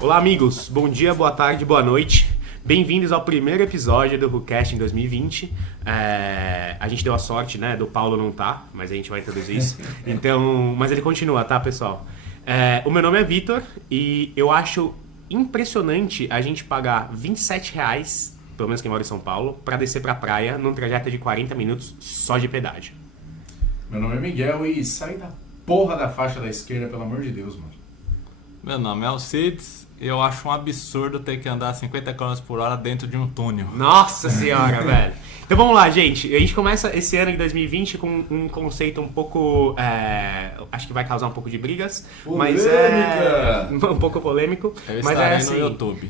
Olá, amigos. Bom dia, boa tarde, boa noite. Bem-vindos ao primeiro episódio do WhoCast em 2020. A gente deu a sorte, né, do Paulo não tá, mas a gente vai introduzir isso. Então, mas ele continua, tá, pessoal? O meu nome é Vitor e eu acho impressionante a gente pagar R$27, pelo menos quem mora em São Paulo, pra descer pra praia num trajeto de 40 minutos só de pedágio. Meu nome é Miguel e sai da porra da faixa da esquerda, pelo amor de Deus, mano. Meu nome é Alcides e eu acho um absurdo ter que andar 50 km por hora dentro de um túnel. Nossa senhora, velho. Então vamos lá, gente. A gente começa esse ano de 2020 com um conceito um pouco... acho que vai causar um pouco de brigas. Polêmica! Mas um pouco polêmico. Eu mas estarei assim, no YouTube.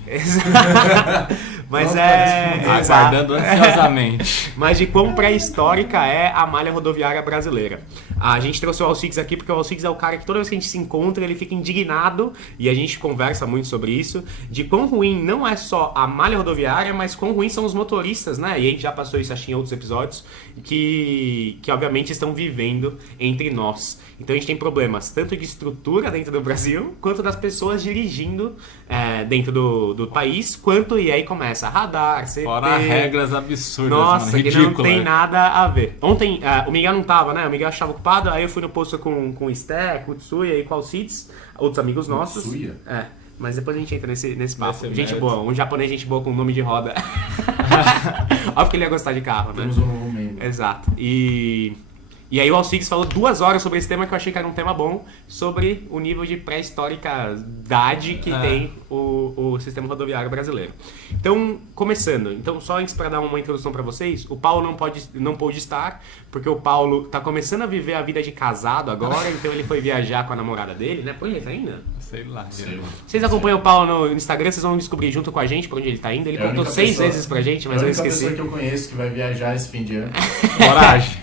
Mas Aguardando ansiosamente. Mas de quão pré-histórica é a malha rodoviária brasileira. A gente trouxe o Alcides aqui porque o Alcides é o cara que toda vez que a gente se encontra ele fica indignado, e a gente conversa muito sobre isso, de quão ruim não é só a malha rodoviária, mas quão ruim são os motoristas, né? E a gente já passou isso acho em outros episódios, que obviamente estão vivendo entre nós. Então a gente tem problemas tanto de estrutura dentro do Brasil, quanto das pessoas dirigindo dentro do país, e aí começa radar, CT... Fora regras absurdas, Nossa, mano, que ridículo, não tem nada a ver. Ontem o Miguel não tava, né? O Miguel estava ocupado, aí eu fui no posto com o Sté, com o Tsuya e com o Alcides, outros amigos nossos. Tsuya? Mas depois a gente entra nesse papo. Nesse Gente mérito. boa, um japonês gente boa com nome de roda. Óbvio que ele ia gostar de carro, né? Temos um novo membro. Exato. E aí o Alcides falou 2 horas sobre esse tema que eu achei que era um tema bom, sobre o nível de pré-historicidade que tem o sistema rodoviário brasileiro. Então, começando. Então, só antes para dar uma introdução para vocês, o Paulo não pôde estar, porque o Paulo tá começando a viver a vida de casado agora, então ele foi viajar com a namorada dele, né? Por onde ele tá indo? Sei lá. Vocês acompanham o Paulo no Instagram, vocês vão descobrir junto com a gente por onde ele tá indo. Ele É a contou única 6 pessoa- vezes pra gente, mas é a eu única esqueci. pessoa que eu conheço que vai viajar esse fim de ano. Coragem.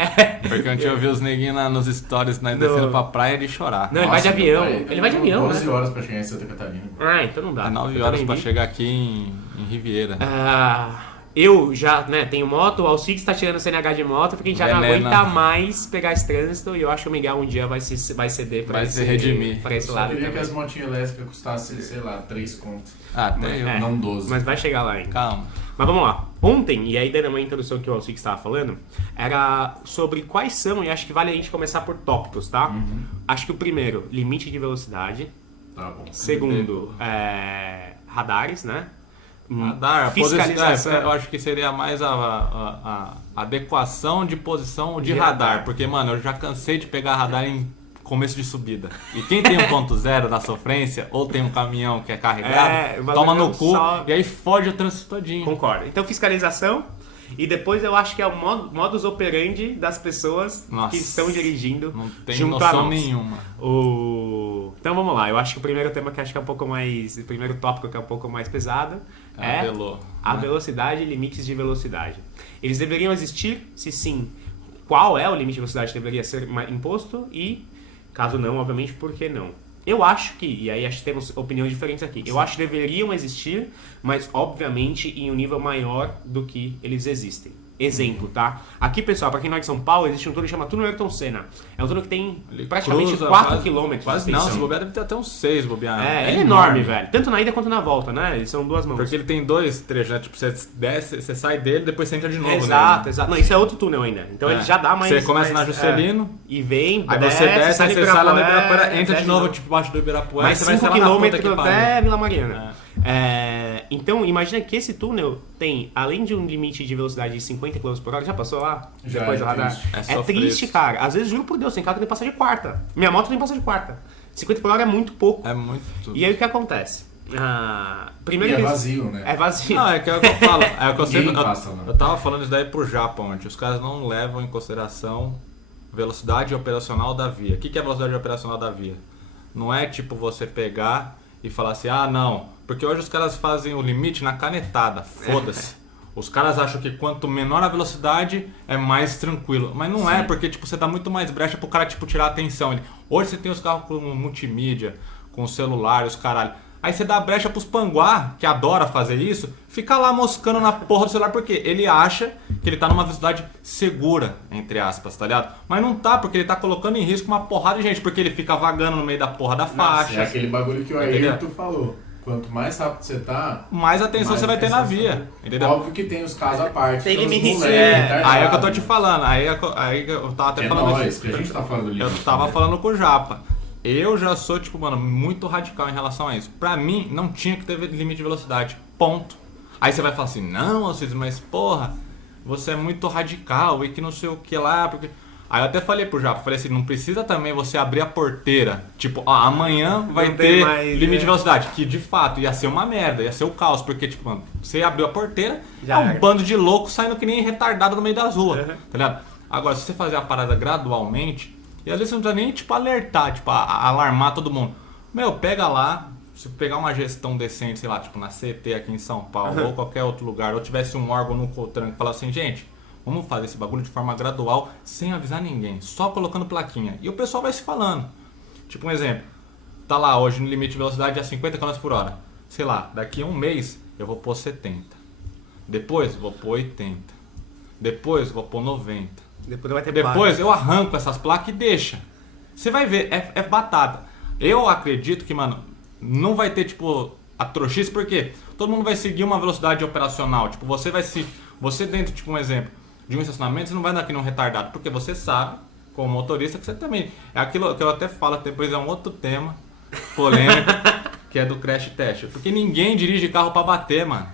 Porque ontem eu vi os neguinhos nos stories, né, descendo pra praia de chorar. Não, ele vai de Nossa, avião. meu pai, Ele vai de avião, 12 né? horas pra chegar em Santa Catarina. Então não dá. É 9 Eu horas também pra vi. chegar aqui em Riviera. Eu já, né, tenho moto, o Alcides tá tirando CNH de moto, porque a gente já não Venena. aguenta mais pegar esse trânsito, e eu acho que o Miguel um dia vai ceder pra Vai se redimir. pra esse Eu lado só queria que também. as motinhas elétricas custassem, sei lá, 3 contos. Até eu. Não 12. Mas vai chegar lá ainda. Calma. Mas vamos lá. Ontem, e aí dando uma introdução que o Alcides estava falando, era sobre quais são, e acho que vale a gente começar por tópicos, tá? Acho que o primeiro, limite de velocidade. Tá bom. Segundo, radares, né? Radar, Fiscalização. eu acho que seria mais a adequação de posição de De radar. radar. Porque, mano, eu já cansei de pegar radar em começo de subida. E quem tem 1.0 da sofrência, ou tem um caminhão que é carregado, o bagulho toma não no cu sobe. e aí fode o trânsito todinho. Concordo. Então, fiscalização. E depois eu acho que é o modus operandi das pessoas Nossa, que estão dirigindo Não tem junto a noção nós. nenhuma. Então vamos lá. Eu acho que o primeiro tema que acho que é um pouco mais... O primeiro tópico que é um pouco mais pesado é a velocidade e limites de velocidade. Eles deveriam existir? Se sim, qual é o limite de velocidade que deveria ser imposto? E, caso não, obviamente, por que não? Eu acho que, e aí acho que temos opiniões diferentes aqui, eu acho que deveriam existir, mas obviamente em um nível maior do que eles existem. Exemplo, tá? Aqui, pessoal, pra quem não é de São Paulo, existe um túnel que chama Túnel Ayrton Senna. É um túnel que tem Ele praticamente cruza 4 km. Quase não, se bobear deve ter até uns 6 bobear. Ele é enorme, velho. Tanto na ida quanto na volta, né? Eles são 2 mãos. Porque ele tem 2 trechos, né? Tipo, você desce, você sai dele, depois você entra de novo. Exato, né? exato. Não, isso é outro túnel ainda. Então ele já dá mais... Você começa mais, na Juscelino, e vem, aí você desce, aí você sai lá no Ibirapuera, entra desce de novo, tipo, baixo do Ibirapuera, mais você vai 5 ser lá na puta que km pariu. até Vila Mariana. Então, imagina que esse túnel tem, além de um limite de velocidade de 50 km por hora, já passou lá? Já, Depois do é radar? triste. É É sofrer triste, isso. cara. Às vezes, juro por Deus, tem carro que nem passa de quarta. Minha moto nem passa de quarta. 50 por hora é muito pouco. É muito... E aí o que acontece? E Primeiro é eles- vazio, né? É vazio. Não, é que é o que eu falo. É o que eu, Ninguém sempre, passa, né? eu tava falando isso daí pro Japão, onde os caras não levam em consideração velocidade operacional da via. O que é velocidade operacional da via? Não é tipo você pegar e falar assim, não, porque hoje os caras fazem o limite na canetada, foda-se. Os caras acham que quanto menor a velocidade é mais tranquilo, mas não é, porque tipo, você dá muito mais brecha pro cara tipo, tirar a atenção. Hoje você tem os carros com multimídia, com celular, os caralho. Aí você dá brecha pros panguá, que adora fazer isso, fica lá moscando na porra do celular, porque ele acha que ele tá numa velocidade segura, entre aspas, tá ligado? Mas não tá, porque ele tá colocando em risco uma porrada de gente, porque ele fica vagando no meio da porra da faixa. É aquele bagulho que o Entendeu? Ayrton falou. quanto mais rápido você tá... mais atenção mais você vai ter na atenção via, entendeu? Óbvio que tem os casos à parte. Tem limite, Aí é o que eu tô te falando, aí eu tava até falando nós, isso. que a gente tá falando do limite. Eu tava falando com o Japa. Eu já sou, tipo, mano, muito radical em relação a isso. Pra mim, não tinha que ter limite de velocidade. Ponto. Aí você vai falar assim, não, Alcides, mas porra, você é muito radical e que não sei o que lá, porque... Aí eu até falei pro Japa, falei assim, não precisa também você abrir a porteira, tipo, ó, amanhã vai ter mais, limite de velocidade, que de fato ia ser uma merda, ia ser o caos, porque tipo, mano, você abriu a porteira, Já é um era. bando de louco saindo que nem retardado no meio das ruas, Uhum. tá ligado? Agora, se você fazer a parada gradualmente, e às vezes você não precisa nem, tipo, alertar, tipo, alarmar todo mundo. Meu, pega lá, se pegar uma gestão decente, sei lá, tipo, na CT aqui em São Paulo, ou qualquer outro lugar, ou tivesse um órgão no Cotran que falasse assim, gente, vamos fazer esse bagulho de forma gradual, sem avisar ninguém, só colocando plaquinha. E o pessoal vai se falando. Tipo um exemplo, tá lá hoje no limite de velocidade a 50 km por hora. Sei lá, daqui a um mês eu vou pôr 70. Depois vou pôr 80. Depois vou pôr 90. Depois vai ter Depois eu arranco essas placas e deixa. Você vai ver, é batata. Eu acredito que, mano, não vai ter, tipo, a trouxice, porque todo mundo vai seguir uma velocidade operacional. Tipo, você dentro, tipo, um exemplo, de um estacionamento, você não vai andar aqui num retardado, porque você sabe, como motorista, que você também... É aquilo que eu até falo, depois é um outro tema polêmico, que é do crash test. Porque ninguém dirige carro pra bater, mano.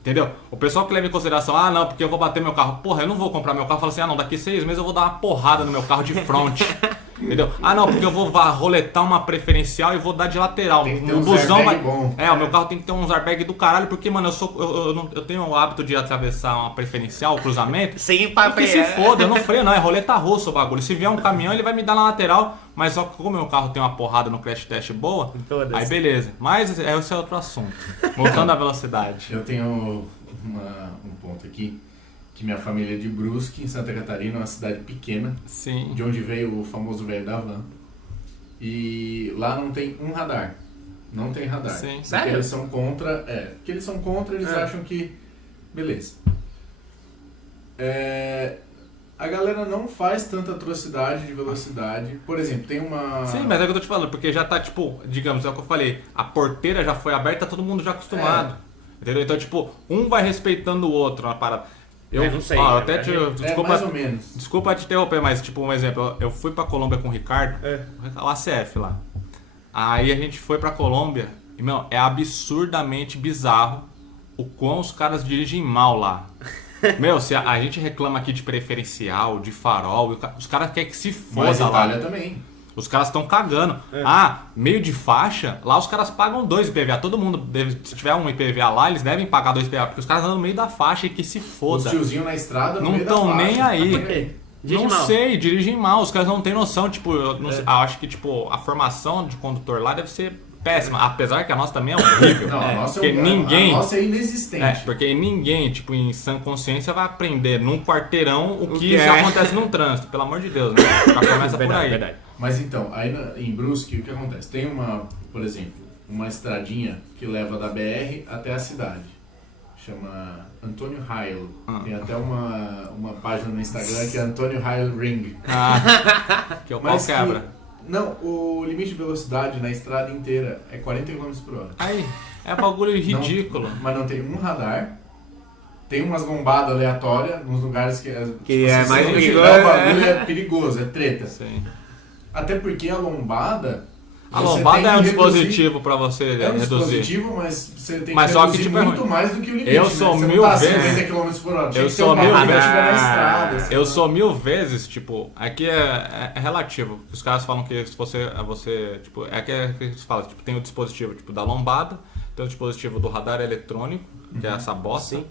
Entendeu? O pessoal que leva em consideração, ah não, porque eu vou bater meu carro. Porra, eu não vou comprar meu carro. Fala assim, ah não, daqui 6 meses eu vou dar uma porrada no meu carro de front. Entendeu? Ah não, porque eu vou roletar uma preferencial e vou dar de lateral. Tem que ter O um busão vai... airbag bom. O meu carro tem que ter uns airbag do caralho, porque, mano, eu tenho o hábito de atravessar uma preferencial, um cruzamento. Sem Que papel. se foda, eu não freio não, é roleta russa o bagulho. Se vier um caminhão, ele vai me dar na lateral, mas só que como meu carro tem uma porrada no crash test boa, Todas. aí beleza. Mas esse é outro assunto. Voltando à velocidade. Eu tenho um ponto aqui, que minha família é de Brusque, em Santa Catarina, uma cidade pequena, Sim. de onde veio o famoso velho da van. E lá não tem um radar. Não tem radar. Sim. Porque Sério? eles são contra. Porque eles são contra, eles acham que. Beleza. A galera não faz tanta atrocidade de velocidade. Por exemplo, tem uma. Sim, mas é o que eu tô te falando, porque já tá, tipo, digamos, é o que eu falei, a porteira já foi aberta, tá todo mundo já acostumado. Entendeu? Então, tipo, um vai respeitando o outro na parada. Eu não sei, Ó, né? até desculpa, mais ou menos. desculpa te interromper, mas, tipo, um exemplo, eu fui pra Colômbia com o Ricardo, o ACF lá. Aí a gente foi pra Colômbia e, meu, é absurdamente bizarro o quão os caras dirigem mal lá. Meu, se a gente reclama aqui de preferencial, de farol, os caras querem que se Mas foda lá. Itália também. Os caras estão cagando. Meio de faixa, lá os caras pagam 2 IPVA. Todo mundo, se tiver um IPVA lá, eles devem pagar 2 IPVA, porque os caras andam no meio da faixa e que se Os foda. tiozinhos na estrada no Não meio da estão faixa. nem aí. Por quê? Dirige Não mal. sei, dirigem mal. Os caras não têm noção. Tipo, eu acho que tipo, a formação de condutor lá deve ser péssima. Apesar que a nossa também é horrível. Não, a nossa porque ninguém. a nossa é inexistente. Porque ninguém, tipo, em sã consciência vai aprender num quarteirão o que que já é. acontece num trânsito. Pelo amor de Deus, né? Já começa por aí. Verdade. Mas então, aí em Brusque, o que acontece? Tem por exemplo, uma estradinha que leva da BR até a cidade. Chama Antônio Railo. Tem até uma página no Instagram que é Antônio Railo Ring. Que é o pau Mas quebra. Não, o limite de velocidade na estrada inteira é 40 km por hora. Aí, é bagulho ridículo. Mas não tem um radar. Tem umas lombadas aleatórias nos lugares que é se mais você perigoso, tiver, o bagulho é perigoso, é treta. Sim. Até porque a lombada. A você lombada tem é um que reduzir. dispositivo pra você É um reduzir. dispositivo, mas você tem Mas que só que, reduzir tipo, é muito ruim. mais do que o limite. Eu né? sou Você mil não tá vezes- 50 km por hora. Tinha Eu que sou ter mil uma vezes- radar na estrada. assim. Eu sou 1000 vezes, tipo, aqui é relativo. Os caras falam que se você tipo, é que eles falam, tipo, tem o dispositivo tipo da lombada, tem o dispositivo do radar eletrônico, que é essa bosta. Sim.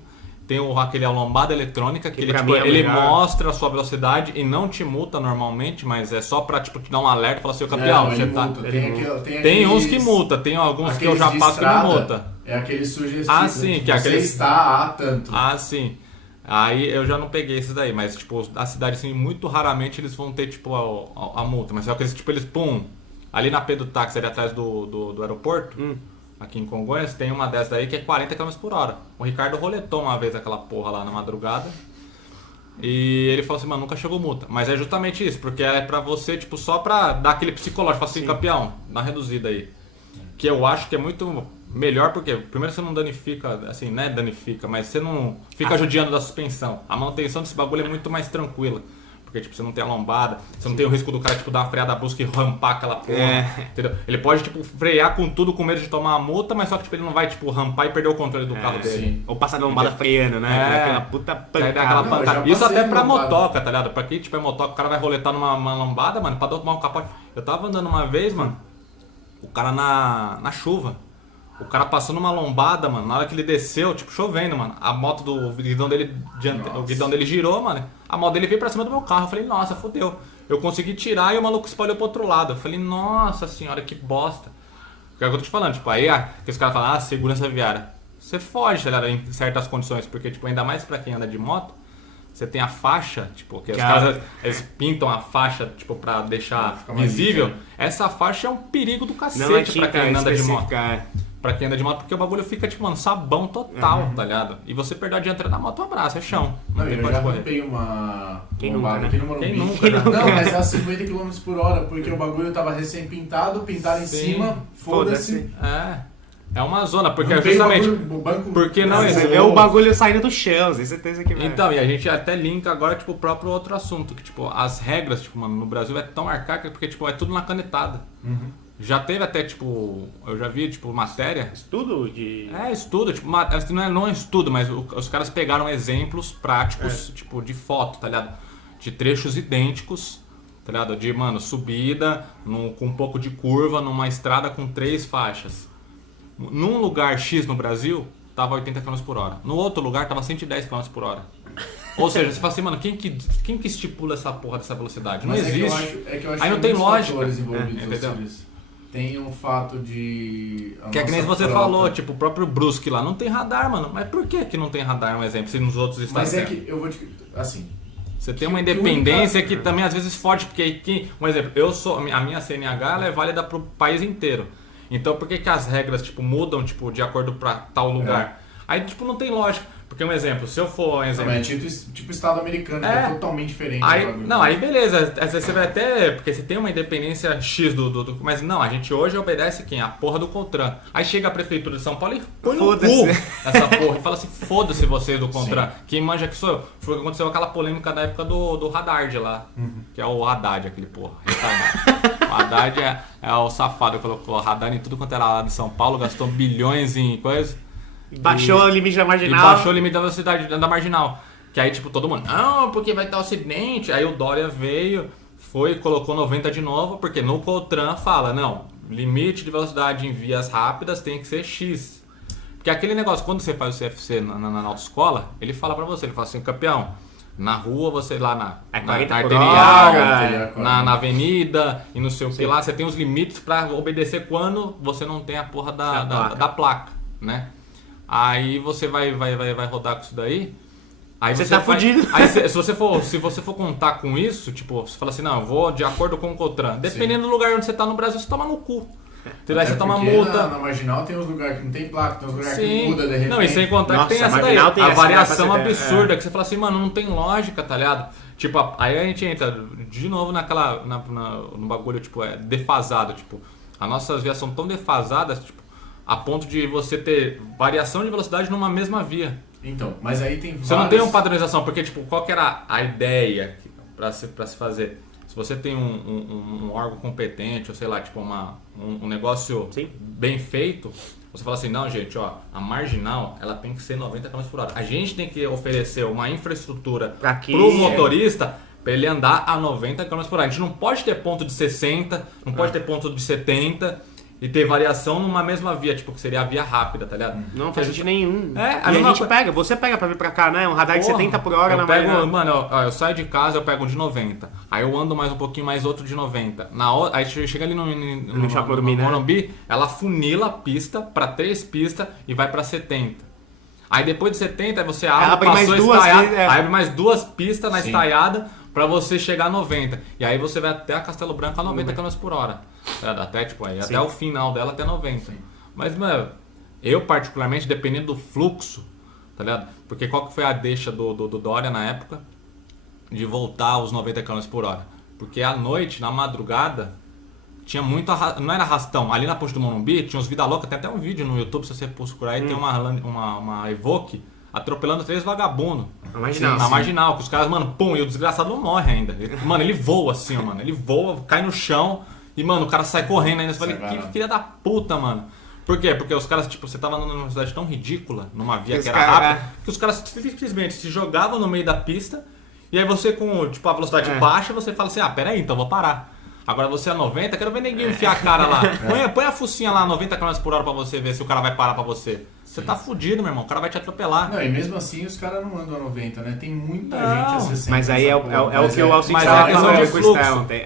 Tem aquele a lombada eletrônica que ele, pra tipo, mim é ele melhor. mostra a sua velocidade e não te multa normalmente, mas é só pra tipo te dar um alerta e falar assim, ô campeão, Não, você ele tá. multa. Tem uns aqueles- que multa, tem alguns que eu aqueles já de passo que não estrada, multa. É aquele sugestivo. Ah, sim, que é você aqueles- está a tanto. Ah, sim. Aí eu já não peguei esses daí, mas tipo, a cidade assim, muito raramente eles vão ter tipo a multa, mas só que eles tipo eles pum, ali na P do táxi, ali atrás do aeroporto, aqui em Congonhas, tem uma dessas daí que é 40 km por hora. O Ricardo roletou uma vez aquela porra lá na madrugada. E ele falou assim, mano, nunca chegou multa. Mas é justamente isso, porque é pra você, tipo, só pra dar aquele psicológico, falar assim, campeão, dá uma reduzida aí. Que eu acho que é muito melhor porque, primeiro, você não danifica, assim, né, danifica, mas você não fica judiando da suspensão. A manutenção desse bagulho é muito mais tranquila. Porque, tipo, você não tem a lombada, você não tem o risco do cara, tipo, dar uma freada brusca e rampar aquela porra, entendeu? Ele pode, tipo, frear com tudo, com medo de tomar uma multa, mas só que, tipo, ele não vai, tipo, rampar e perder o controle do carro dele. Sim. Ou passar a lombada freando, né? Aquela puta pancada. Isso até pra motoca, tá ligado? Pra quem, tipo, é motoca, o cara vai roletar numa lombada, mano, pra tomar um capote. Eu tava andando uma vez, mano, o cara na chuva. O cara passou numa lombada, mano, na hora que ele desceu, tipo, chovendo, mano. A moto do guidão dele, o guidão dele girou, mano. A moto dele veio pra cima do meu carro. Eu falei, nossa, fodeu. Eu consegui tirar e o maluco espalhou pro outro lado. Eu falei, nossa senhora, que bosta. O que é que eu tô te falando? Tipo, aí que os caras falam, segurança viária. Você foge, tá ligado? Em certas condições, porque, tipo, ainda mais pra quem anda de moto, você tem a faixa, tipo, que os caras eles pintam a faixa, tipo, pra deixar visível. Essa faixa é um perigo do cacete pra quem anda de moto. Pra quem anda de moto, porque o bagulho fica, tipo, mano, sabão total, tá ligado? E você perdeu a dianteira da moto, um abraço, é chão. Não, eu já rampei uma lombada aqui no Morumbi. Quem nunca, né? Não, mas é a 50 km por hora, porque o bagulho tava recém-pintado, pintaram em cima, foda-se. É uma zona, porque justamente... Porque não você vê o bagulho saindo do chão, sem certeza que vai. Então, e a gente até linka agora, tipo, o próprio outro assunto, que, tipo, as regras, tipo, mano, no Brasil é tão arcaica, porque, tipo, é tudo na canetada. Já teve até, tipo, eu já vi, tipo, matéria... Estudo de... estudo, tipo, não é estudo, mas os caras pegaram exemplos práticos, tipo, de foto, tá ligado? De trechos idênticos, tá ligado? De, mano, subida, com um pouco de curva, numa estrada com 3 faixas. Num lugar X no Brasil, tava 80 km por hora. No outro lugar, tava 110 km por hora. Ou seja, você fala assim, mano, quem que estipula essa porra dessa velocidade? Não existe. Que eu acho aí não tem lógica. Entendeu? Tem um fato de... Que é que nem você falou, tipo, o próprio Brusque lá, não tem radar, mano. Mas por que não tem radar, um exemplo, se nos outros estados... Mas é que, eu vou te... Assim... Você tem uma independência que também às vezes forte, porque, um exemplo, a minha CNH ela é válida pro país inteiro. Então por que as regras, tipo, mudam, tipo, de acordo pra tal lugar? Aí, tipo, não tem lógica. Porque, um exemplo, se eu for... Não, é tipo Estado americano, que é totalmente diferente. Aí beleza, às vezes você vai até... Porque você tem uma independência X do... Mas não, a gente hoje obedece quem? A porra do CONTRAN. Aí chega a Prefeitura de São Paulo e põe no cu essa porra. E fala assim, foda-se vocês do CONTRAN. Sim. Quem manja que sou eu. Foi o que aconteceu aquela polêmica da época do Haddad lá. Que é o Haddad, aquele porra. O Haddad é o safado que colocou o Haddad em tudo quanto era lá de São Paulo. Gastou bilhões em coisas. Baixou o limite da marginal. E baixou o limite da velocidade da marginal. Que aí, tipo, todo mundo, não, porque vai ter um acidente. Aí o Dória veio, colocou 90 de novo, porque no CONTRAN fala, não, limite de velocidade em vias rápidas tem que ser X. Porque aquele negócio, quando você faz o CFC na autoescola, ele fala pra você, ele fala assim, campeão, na rua, você lá na arterial, na avenida e não sei o que lá, você tem os limites pra obedecer quando você não tem a porra da placa, né? Aí você vai rodar com isso daí. Aí você tá fudido. Aí se você for contar com isso, tipo, você fala assim, não, eu vou de acordo com o CONTRAN. Dependendo do lugar onde você tá no Brasil, você toma no cu. Aí você toma multa. Na marginal tem uns lugares que não tem placa, tem uns lugares que muda de repente. Não, e sem contar que tem essa daí. A variação absurda, que você fala assim, mano, não tem lógica, tá ligado? Tipo, aí a gente entra de novo no bagulho, tipo, defasado. Tipo, as nossas vias são tão defasadas, tipo, a ponto de você ter variação de velocidade numa mesma via. Então, mas aí tem Você não tem uma padronização, porque, tipo, qual que era a ideia pra se fazer? Se você tem um órgão competente, ou sei lá, tipo, um negócio bem feito, você fala assim, não, gente, ó, a marginal, ela tem que ser 90 km por hora. A gente tem que oferecer uma infraestrutura pro motorista pra ele andar a 90 km por hora. A gente não pode ter ponto de 60, não pode ter ponto de 70... E ter variação numa mesma via, tipo, que seria a via rápida, tá ligado? Não faz sentido nenhum. E a gente você pega pra vir pra cá, né? Um radar de 70 por hora na marginal. Mano, eu saio de casa, eu pego um de 90. Aí eu ando mais um pouquinho, mais outro de 90. Aí chega ali no Morumbi, ela funila a pista pra 3 pistas e vai pra 70. Aí depois de 70, aí você abre mais 2 pistas na estaiada pra você chegar a 90. E aí você vai até a Castelo Branco a 90 km por hora. Até, tipo, aí, até o final dela até 90. Mas, mano, eu particularmente, dependendo do fluxo, tá ligado? Porque qual que foi a deixa do Dória na época de voltar aos 90 km por hora? Porque à noite, na madrugada, tinha muito não era arrastão. Ali na Ponte do Morumbi tinha uns vida louca, tem até um vídeo no YouTube, se você procurar aí, tem uma Evoque atropelando 3 vagabundos. Na marginal, que os caras, mano, pum, e o desgraçado não morre ainda. Mano, ele voa assim, ó, mano. Ele voa, cai no chão e, mano, o cara sai correndo ainda. Você fala, que filha da puta, mano. Por quê? Porque os caras, tipo, você tava andando numa cidade tão ridícula, numa via que era rápida, que os caras simplesmente se jogavam no meio da pista e aí você com, tipo, a velocidade baixa, você fala assim, peraí, então vou parar. Agora você a 90, quero ver ninguém enfiar a cara lá. Põe a focinha lá a 90 km por hora pra você ver se o cara vai parar pra você. Você tá fudido, meu irmão. O cara vai te atropelar. Não, e mesmo assim os caras não andam a 90, né? Tem muita gente a 60. Mas aí é o que o Alcide falou com o Esther ontem.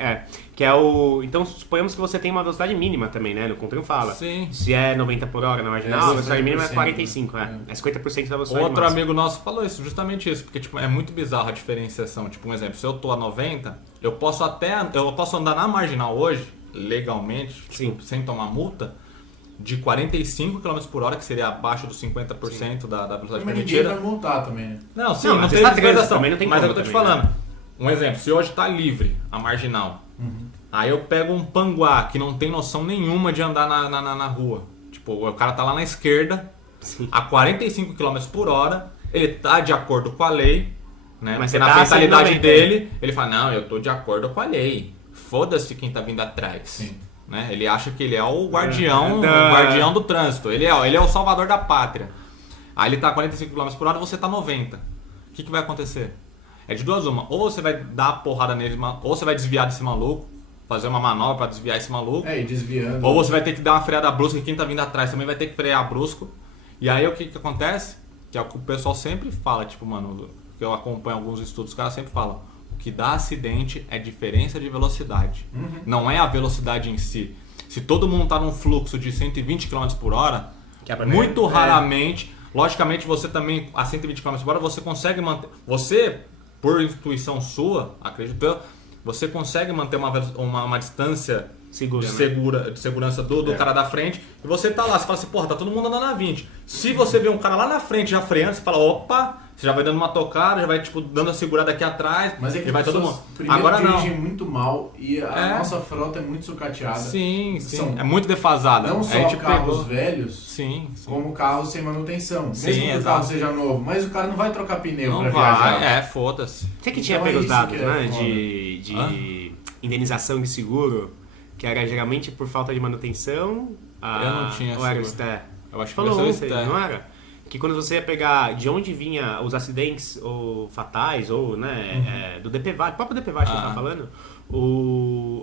Que é o... Então, suponhamos que você tem uma velocidade mínima também, né? No Contrail fala. Sim. Se é 90 por hora na marginal, a velocidade mínima é 45, né? É 50% da velocidade Outro máxima. amigo nosso falou isso, justamente isso. Porque, tipo, é muito bizarro a diferenciação. Tipo, um exemplo, se eu tô a 90, eu posso andar na marginal hoje, legalmente, tipo, sem tomar multa, de 45 km por hora, que seria abaixo dos 50% da velocidade mas permitida. ninguém vai multar também, né? Não, sim, Não, não mas tem tá fiscalização. também não tem Mas é o como que eu tô te também, falando. Um exemplo, se hoje tá livre a marginal, aí eu pego um panguá que não tem noção nenhuma de andar na rua. Tipo, o cara tá lá na esquerda, a 45 km por hora, ele tá de acordo com a lei, né? Mas porque você na tá mentalidade 190. dele, ele fala, não, eu tô de acordo com a lei. Foda-se quem tá vindo atrás. Sim. Né? Ele acha que ele é o guardião do trânsito. Ele é o salvador da pátria. Aí ele tá a 45 km por hora, você tá 90. O que vai acontecer? É de duas uma. Ou você vai dar a porrada nele, ou você vai desviar desse maluco, fazer uma manobra pra desviar esse maluco. E desviando. Ou você vai ter que dar uma freada brusca e quem tá vindo atrás também vai ter que frear brusco. E aí o que acontece? Que é o que o pessoal sempre fala, tipo, mano, que eu acompanho alguns estudos, os caras sempre falam. O que dá acidente é diferença de velocidade. Não é a velocidade em si. Se todo mundo tá num fluxo de 120 km por hora, muito raramente, logicamente você também, a 120 km por hora, você consegue manter. Você, por intuição sua, acredito eu, você consegue manter uma distância de segurança do cara da frente. E você tá lá, você fala assim, porra, tá todo mundo andando a 20. Se você vê um cara lá na frente já freando, você fala, opa, você já vai dando uma tocada, já vai tipo dando a segurada aqui atrás. Mas é que vai todo mundo. Agora dirigem muito mal e a nossa frota é muito sucateada. Sim. É muito defasada. Não só carros velhos, como carros sem manutenção. Mesmo que o carro seja novo, mas o cara não vai trocar pneu pra viajar. Foda-se. Você que tinha pegos dados, né? De indenização de seguro, que era geralmente por falta de manutenção. Eu não tinha. Ou era o Esther? Eu acho que falou foi o ontem, não era? Que quando você ia pegar de onde vinha os acidentes ou fatais, ou né, do DPVAT, o próprio DPVAT que a gente tá falando,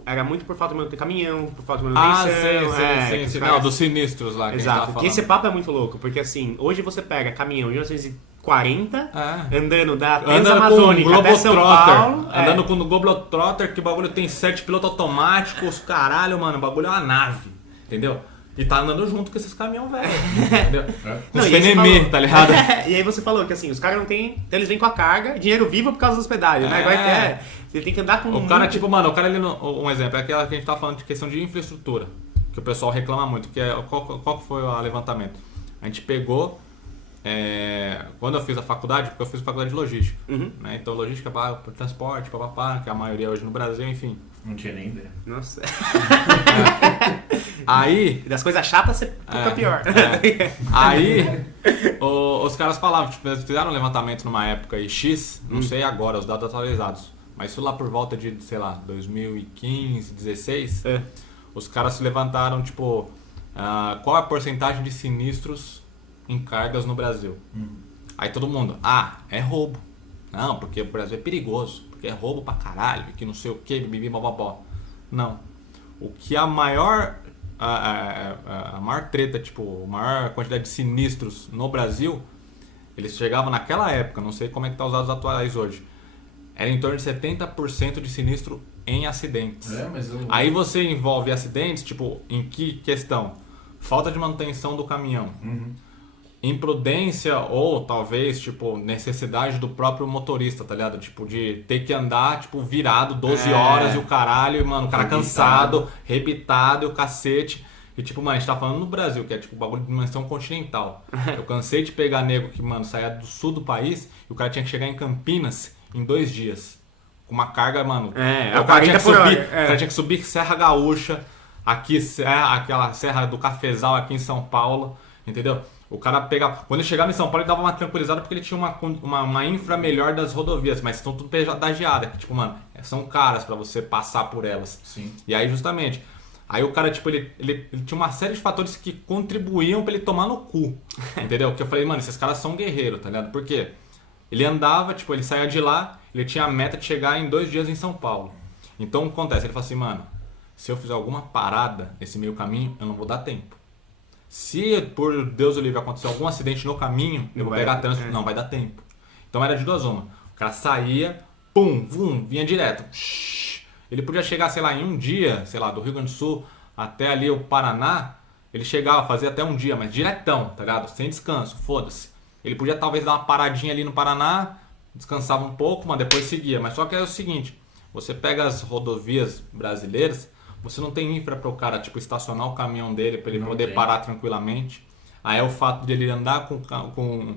era muito por falta de manutenção, caminhão, por falta de manutenção. Sim. Não, dos sinistros lá. Exato, porque esse papo é muito louco, porque assim, hoje você pega caminhão de 1940, andando da Transamazônica até São Paulo. Andando com o Globetrotter, que o bagulho tem 7 pilotos automáticos, caralho, mano, o bagulho é uma nave, entendeu? E tá andando junto com esses caminhões velhos, entendeu? Com os Fenemê, tá ligado? E aí você falou que assim, os caras não tem... Então eles vêm com a carga, dinheiro vivo por causa dos pedágios, né? Agora você tem que andar com... O cara, tipo, mano, o cara ali, um exemplo, é aquela que a gente tá falando de questão de infraestrutura, que o pessoal reclama muito, que é... Qual foi o levantamento? A gente pegou... quando eu fiz a faculdade, porque eu fiz a faculdade de logística, né? Então logística para transporte, papapá, que é a maioria hoje no Brasil, enfim. Não tinha nem ideia. Nossa. Aí... Das coisas chatas, você fica pior. Aí, os caras falavam, tipo, eles fizeram um levantamento numa época e X, não sei agora, os dados atualizados, mas isso lá por volta de, sei lá, 2015, 2016, os caras se levantaram, tipo, qual é a porcentagem de sinistros em cargas no Brasil? Aí todo mundo, é roubo. Não, porque o Brasil é perigoso, porque é roubo pra caralho, que não sei o que, bibi, bababó. Não. O que a maior treta, tipo, a maior quantidade de sinistros no Brasil, eles chegavam naquela época, não sei como é que tá os dados atuais hoje, era em torno de 70% de sinistro em acidentes. Aí você envolve acidentes, tipo, em que questão? Falta de manutenção do caminhão. Imprudência ou talvez, tipo, necessidade do próprio motorista, tá ligado? Tipo, de ter que andar, tipo, virado 12 horas e o caralho, e, mano, o cara cansado, rebitado e o cacete. E, tipo, mano, a gente tá falando no Brasil, que é, tipo, bagulho de dimensão continental. Eu cansei de pegar nego que, mano, saía do sul do país e o cara tinha que chegar em Campinas em 2 dias. Com uma carga, mano... o cara tinha que subir, o cara tinha que subir Serra Gaúcha, aqui, aquela Serra do Cafezal aqui em São Paulo, entendeu? O cara pegava... Quando ele chegava em São Paulo, ele dava uma tranquilizada porque ele tinha uma infra melhor das rodovias, mas estão tudo pedagiadas, que tipo, mano, são caras pra você passar por elas. Sim. E aí, justamente... Aí o cara, tipo, ele tinha uma série de fatores que contribuíam pra ele tomar no cu, entendeu? Que eu falei, mano, esses caras são guerreiros, tá ligado? Por quê? Ele andava, tipo, ele saía de lá, ele tinha a meta de chegar em 2 dias em São Paulo. Então, o que acontece? Ele fala assim, mano, se eu fizer alguma parada nesse meio caminho, eu não vou dar tempo. Se, por Deus o livre, acontecer algum acidente no caminho, eu vou pegar trânsito, não vai dar tempo. Então, era de 2 uma. O cara saía, pum, vum, vinha direto. Ele podia chegar, sei lá, em um dia, sei lá, do Rio Grande do Sul até ali o Paraná, ele chegava, fazia até um dia, mas diretão, tá ligado? Sem descanso, foda-se. Ele podia talvez dar uma paradinha ali no Paraná, descansava um pouco, mas depois seguia. Mas só que é o seguinte, você pega as rodovias brasileiras, você não tem infra para o cara, tipo, estacionar o caminhão dele para ele não poder parar tranquilamente. Aí é o fato de ele andar com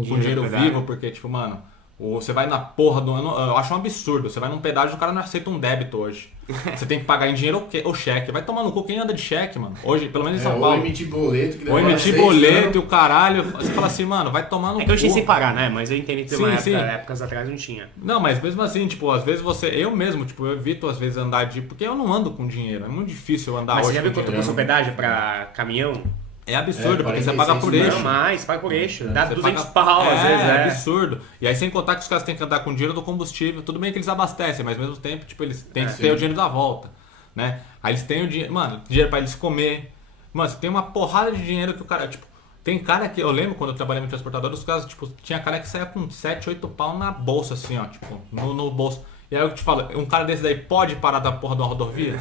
dinheiro vivo, porque, tipo, mano... Você vai na porra do... Eu acho um absurdo. Você vai num pedágio e o cara não aceita um débito hoje. Você tem que pagar em dinheiro ou cheque. Vai tomar no cu. Quem anda de cheque, mano? Hoje, pelo menos em São Paulo. Ou emitir boleto. Que ou emitir boleto e o caralho. Você fala assim, mano, vai tomar no cu. É que eu tinha sem pagar, né? Mas eu entendi que épocas atrás não tinha. Não, mas mesmo assim, tipo, às vezes você... Eu mesmo, tipo, eu evito às vezes andar de... Porque eu não ando com dinheiro. É muito difícil eu andar mas hoje. Mas você já viu quanto custa o pedágio pra caminhão? É absurdo, porque você paga por eixo. Não mais, paga por eixo. Dá você 200 pau, às vezes. É absurdo. E aí, sem contar que os caras têm que andar com dinheiro do combustível. Tudo bem que eles abastecem, mas ao mesmo tempo, tipo, eles têm que ter o dinheiro da volta, né? Aí eles têm o dinheiro, mano, dinheiro pra eles comer. Mano, você tem uma porrada de dinheiro que o cara, tipo... Tem cara que, eu lembro quando eu trabalhei no transportador, os caras, tipo, tinha cara que saía com 7, 8 pau na bolsa, assim, ó, tipo, no bolso. E aí eu te falo, um cara desse daí pode parar da porra de uma rodovia?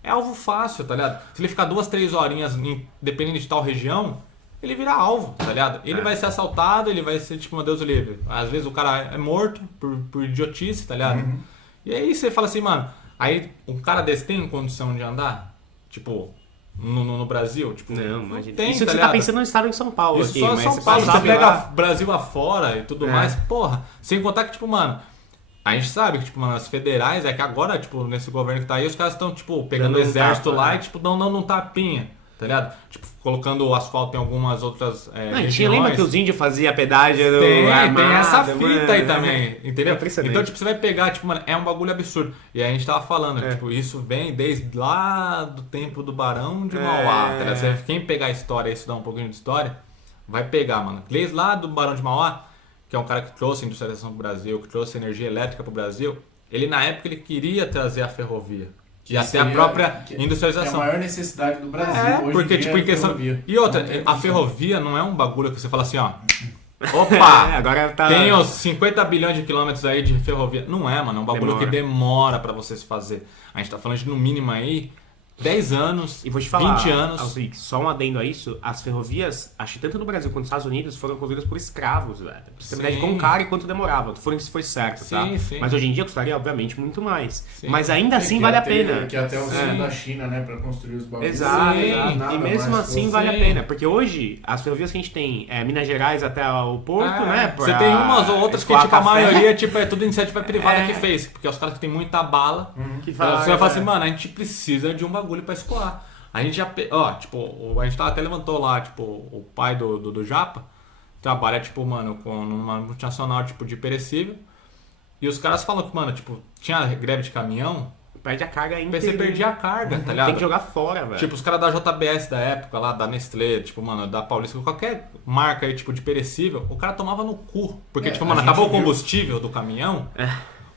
É alvo fácil, tá ligado? Se ele ficar 2, 3 horinhas, dependendo de tal região, ele vira alvo, tá ligado? Ele vai ser assaltado, ele vai ser, tipo, meu Deus o livre. Às vezes o cara é morto por idiotice, tá ligado? Uhum. E aí você fala assim, mano, aí um cara desse tem condição de andar? Tipo, no Brasil? Tipo, não, imagina. Tem, isso que tá você ligado? tá pensando no estado em São Paulo. Isso aqui, só mas São Paulo, você sabe pega lá. Brasil afora e tudo mais, porra. Sem contar que, tipo, mano... A gente sabe que, tipo, mano, as federais, é que agora, tipo, nesse governo que tá aí, os caras estão, tipo, pegando o exército lá e, tipo, dando um tapinha, tá ligado? Tipo, colocando o asfalto em algumas outras regiões. Lembra que os índios faziam pedágio do tem essa fita aí também, entendeu? Então, tipo, você vai pegar, tipo, mano, é um bagulho absurdo. E aí a gente tava falando, tipo, isso vem desde lá do tempo do Barão de Mauá, tá ligado? Quem pegar a história e estudar um pouquinho de história, vai pegar, mano. Desde lá do Barão de Mauá, que é um cara que trouxe a industrialização pro Brasil, que trouxe energia elétrica pro Brasil, ele na época ele queria trazer a ferrovia. E até a própria industrialização. É a maior necessidade do Brasil hoje porque, em dia, tipo, em questão... ferrovia. E outra, a ferrovia não é um bagulho que você fala assim, ó... Opa! Agora tá... Tem os 50 bilhões de quilômetros aí de ferrovia. Não é, mano. É um bagulho que demora pra você se fazer. A gente tá falando de, no mínimo aí, 10 anos, e vou te falar, 20 anos. Alcic, só um adendo a isso, as ferrovias, acho que tanto no Brasil quanto nos Estados Unidos, foram construídas por escravos, velho. Pra você ter ideia de quão caro e quanto demorava. Tô falando que isso foi certo, tá? Sim. Mas hoje em dia custaria, obviamente, muito mais. Sim. Mas ainda assim vale a pena. Que até o sul da China, né, pra construir os bagulhos. Exato. Nada E mesmo mais assim vale a pena. Porque hoje, as ferrovias que a gente tem, Minas Gerais até o Porto, né? Você tem umas ou outras que, tipo, a maioria tipo, é tudo iniciativa privada que fez. Porque os caras que tem muita bala, que você vai falar assim, mano, a gente precisa de um bagulho pra escoar. A gente já, ó, tipo, a gente até levantou lá, tipo, o pai do Japa trabalha, tipo, mano, com uma multinacional, tipo, de perecível. E os caras falam que, mano, tipo, tinha greve de caminhão, perde a carga ainda. você perdia a carga, tá ligado? Tem que jogar fora, velho. Tipo, os caras da JBS da época lá, da Nestlé, tipo, mano, da Paulista, qualquer marca aí, tipo, de perecível, o cara tomava no cu. Porque, tipo, mano, acabou o combustível do caminhão,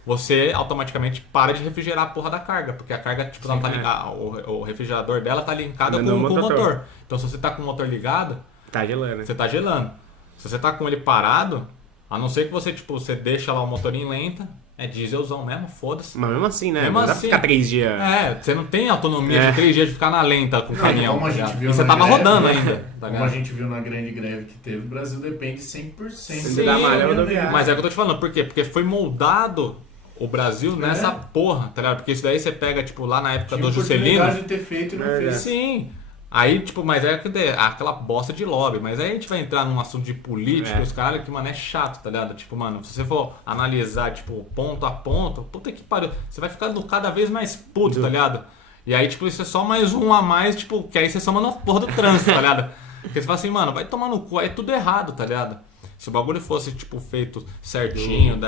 você automaticamente para de refrigerar a porra da carga, porque a carga, tipo, ela tá ligada, o refrigerador dela tá linkado com o motor. Então, se você tá com o motor ligado, tá gelando. você tá gelando. Se você tá com ele parado, a não ser que você, tipo, você deixa lá o motor em lenta, é dieselzão mesmo, foda-se. Mas mesmo assim, né? Mesmo não dá assim, pra ficar 3 dias. Você não tem autonomia de 3 dias de ficar na lenta com o caminhão. Como a gente viu e você tava rodando ainda. Tá como a gente viu na grande greve que teve, o Brasil depende 100% Sim, da malha rodoviária. mas é o que eu tô te falando, por quê? Porque foi moldado o Brasil nessa porra, tá ligado? Porque isso daí você pega, tipo, lá na época do Juscelino. De ter feito e não fez. Sim. Aí, tipo, mas é aquela bosta de lobby. Mas aí a gente vai entrar num assunto de política, os caras que, mano, é chato, tá ligado? Tipo, mano, se você for analisar, tipo, ponto a ponto, puta que pariu, você vai ficando cada vez mais puto, tá ligado? E aí, tipo, isso é só mais um a mais, tipo, que aí você soma na porra do trânsito, tá ligado? Porque você fala assim, mano, vai tomar no cu, é tudo errado, tá ligado? Se o bagulho fosse, tipo, feito certinho,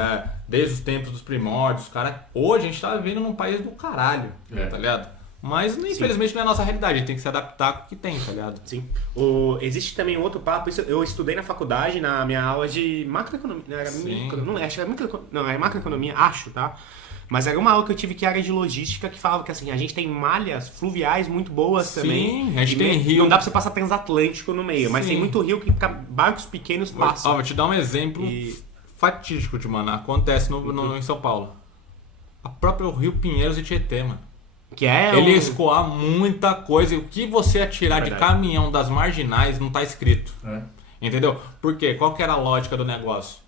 desde os tempos dos primórdios, cara, hoje a gente tá vivendo num país do caralho, tá ligado? Mas, infelizmente, não é a nossa realidade, a gente tem que se adaptar com o que tem, tá ligado? Sim. Existe também um outro papo, isso eu estudei na faculdade, na minha aula de macroeconomia, era macroeconomia, acho, tá? Mas era uma aula que eu tive que era de logística, que falava que assim, a gente tem malhas fluviais muito boas também. Sim, a gente tem rio. Não dá pra você passar transatlântico no meio, mas tem muito rio que barcos pequenos passam. Ó, vou te dar um exemplo fatídico de, mano, acontece em São Paulo. A própria Rio Pinheiros e Tietê, mano. Que é ele ia escoar muita coisa. E o que você ia tirar de caminhão das marginais não tá escrito. Entendeu? Por quê? Qual que era a lógica do negócio?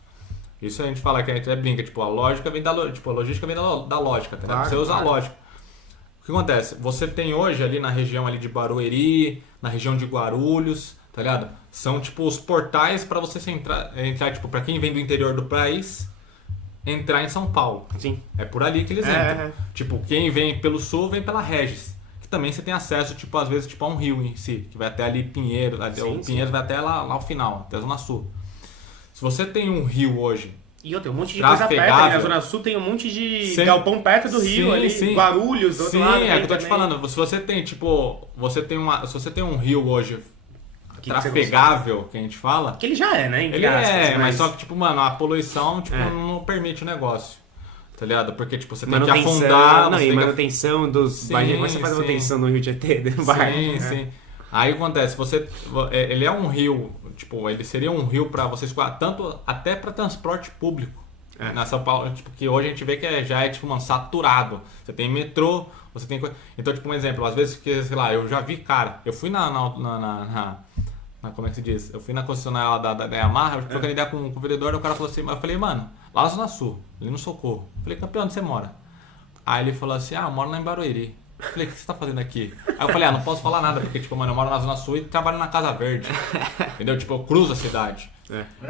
Isso a gente fala que a gente brinca, tipo, a lógica vem da lógica, a logística vem da lógica, tá? Claro, você usa a lógica. O que acontece? Você tem hoje ali na região ali de Barueri, na região de Guarulhos, tá ligado? São tipo os portais para você entrar tipo, para quem vem do interior do país, entrar em São Paulo. Sim. É por ali que eles entram. Tipo, quem vem pelo sul vem pela Regis. Que também você tem acesso, tipo, às vezes, tipo, a um rio em si, que vai até ali Pinheiro, Pinheiros vai até lá ao final, até a Zona Sul. Se você tem um rio hoje... E outra, um monte de coisa perto, né? Na Zona Sul tem um monte de galpão perto do rio, ali, Guarulhos, do outro lado. Sim, é o que eu tô te falando. Se você tem, tipo, se você tem um rio hoje trafegável, que a gente fala... Que ele já é, né? Ele é, mas só que, tipo, mano, a poluição, tipo, não permite o negócio. Tá ligado? Porque, tipo, você tem que afundar... Não, e manutenção dos... Imagina como você faz manutenção no Rio Tietê, do barco. Sim. Aí acontece, ele é um rio, tipo, ele seria um rio para você escoar, tanto até para transporte público. Na São Paulo, tipo, que hoje a gente vê que já é, tipo, mano, saturado. Você tem metrô, você tem... Então, tipo, um exemplo, às vezes, sei lá, eu já vi, cara, eu fui como é que se diz? Eu fui na concessionária da Yamaha, trocando ideia com o vendedor, o cara falou assim, eu falei, mano, lá na Zona Sul, ali no Socorro. Eu falei, campeão, onde você mora? Aí ele falou assim, eu moro lá em Barueri. Eu falei, o que você tá fazendo aqui? Aí eu falei, não posso falar nada, porque, tipo, mano, eu moro na Zona Sul e trabalho na Casa Verde. Entendeu? Tipo, eu cruzo a cidade.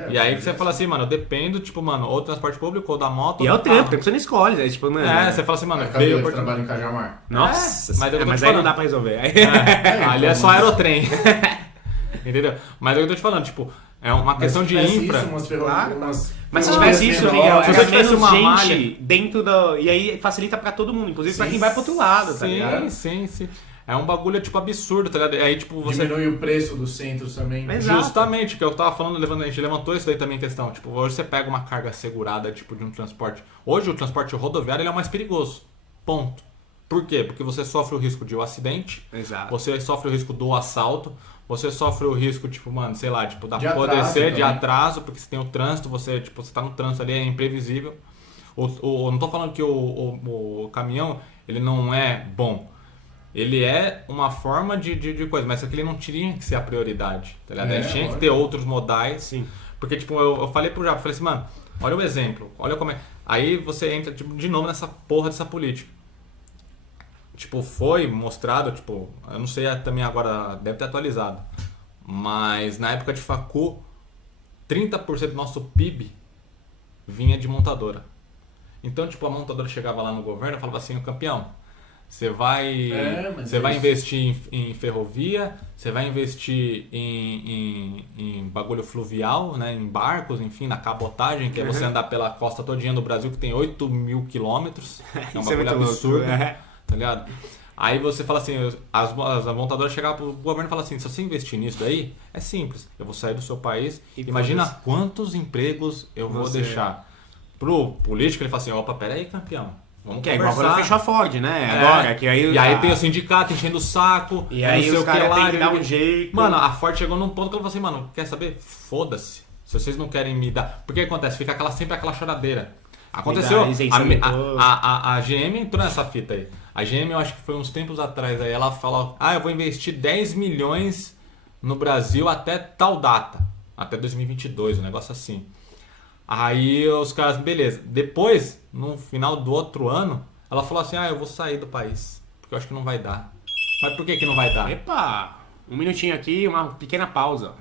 E aí você fala assim, mano, eu dependo, tipo, mano, ou do transporte público, ou da moto, ou do carro. Tempo que você não escolhe, né? Tipo, você fala assim, mano, veio eu trabalho em Cajamar. Nossa, mas aí não dá pra resolver. Ali é só aerotrem. Entendeu? Mas é o que eu tô te falando, tipo, é uma questão de infra. Mas se tivesse isso, Miguel, se você tivesse uma malha dentro da... E aí facilita pra todo mundo, inclusive pra quem vai pro outro lado, tá ligado? Sim. É um bagulho, tipo, absurdo, tá ligado? Aí, tipo, você... Diminui o preço dos centros também. Exato. Justamente, que eu tava falando, a gente levantou isso daí também em questão. Tipo, hoje você pega uma carga segurada, tipo, de um transporte... Hoje o transporte rodoviário ele é o mais perigoso. Ponto. Por quê? Porque você sofre o risco de um acidente. Exato. Você sofre o risco do assalto. Você sofre o risco, tipo, mano, sei lá, tipo, de atraso, porque você tem o trânsito, você tá no trânsito ali, é imprevisível. Não tô falando que o caminhão, ele não é bom. Ele é uma forma de coisa, mas só que ele não tinha que ser a prioridade, tá ligado? Ele tinha que ter outros modais. Sim. Porque, tipo, eu falei pro Japa, falei assim, mano, olha o exemplo, olha como é. Aí você entra, tipo, de novo nessa porra dessa política. Tipo, foi mostrado, tipo, eu não sei também agora, deve ter atualizado, mas na época de facu, 30% do nosso PIB vinha de montadora. Então, tipo, a montadora chegava lá no governo e falava assim, campeão, você vai investir em ferrovia, você vai investir em bagulho fluvial, né, em barcos, enfim, na cabotagem, que é você andar pela costa todinha do Brasil, que tem 8.000 quilômetros, é um bagulho absurdo. Tá ligado? Aí você fala assim, as montadoras chegavam pro governo e falavam assim, se você investir nisso daí, é simples, eu vou sair do seu país, imagina quantos empregos eu vou deixar. Pro político ele fala assim, opa, peraí, campeão, vamos conversar. Igual quando fechou a Ford, né? Agora, que aí... E aí tem o sindicato enchendo o saco, e aí os caras têm que dar um jeito. Mano, a Ford chegou num ponto que ela falou assim, mano, quer saber? Foda-se, se vocês não querem me dar... Porque acontece, fica sempre aquela choradeira. Aconteceu, a GM entrou nessa fita aí. A GM, eu acho que foi uns tempos atrás, aí ela falou, eu vou investir 10 milhões no Brasil até tal data, até 2022, um negócio assim. Aí os caras, beleza. Depois, no final do outro ano, ela falou assim, eu vou sair do país, porque eu acho que não vai dar. Mas por que não vai dar? Epa, um minutinho aqui, uma pequena pausa.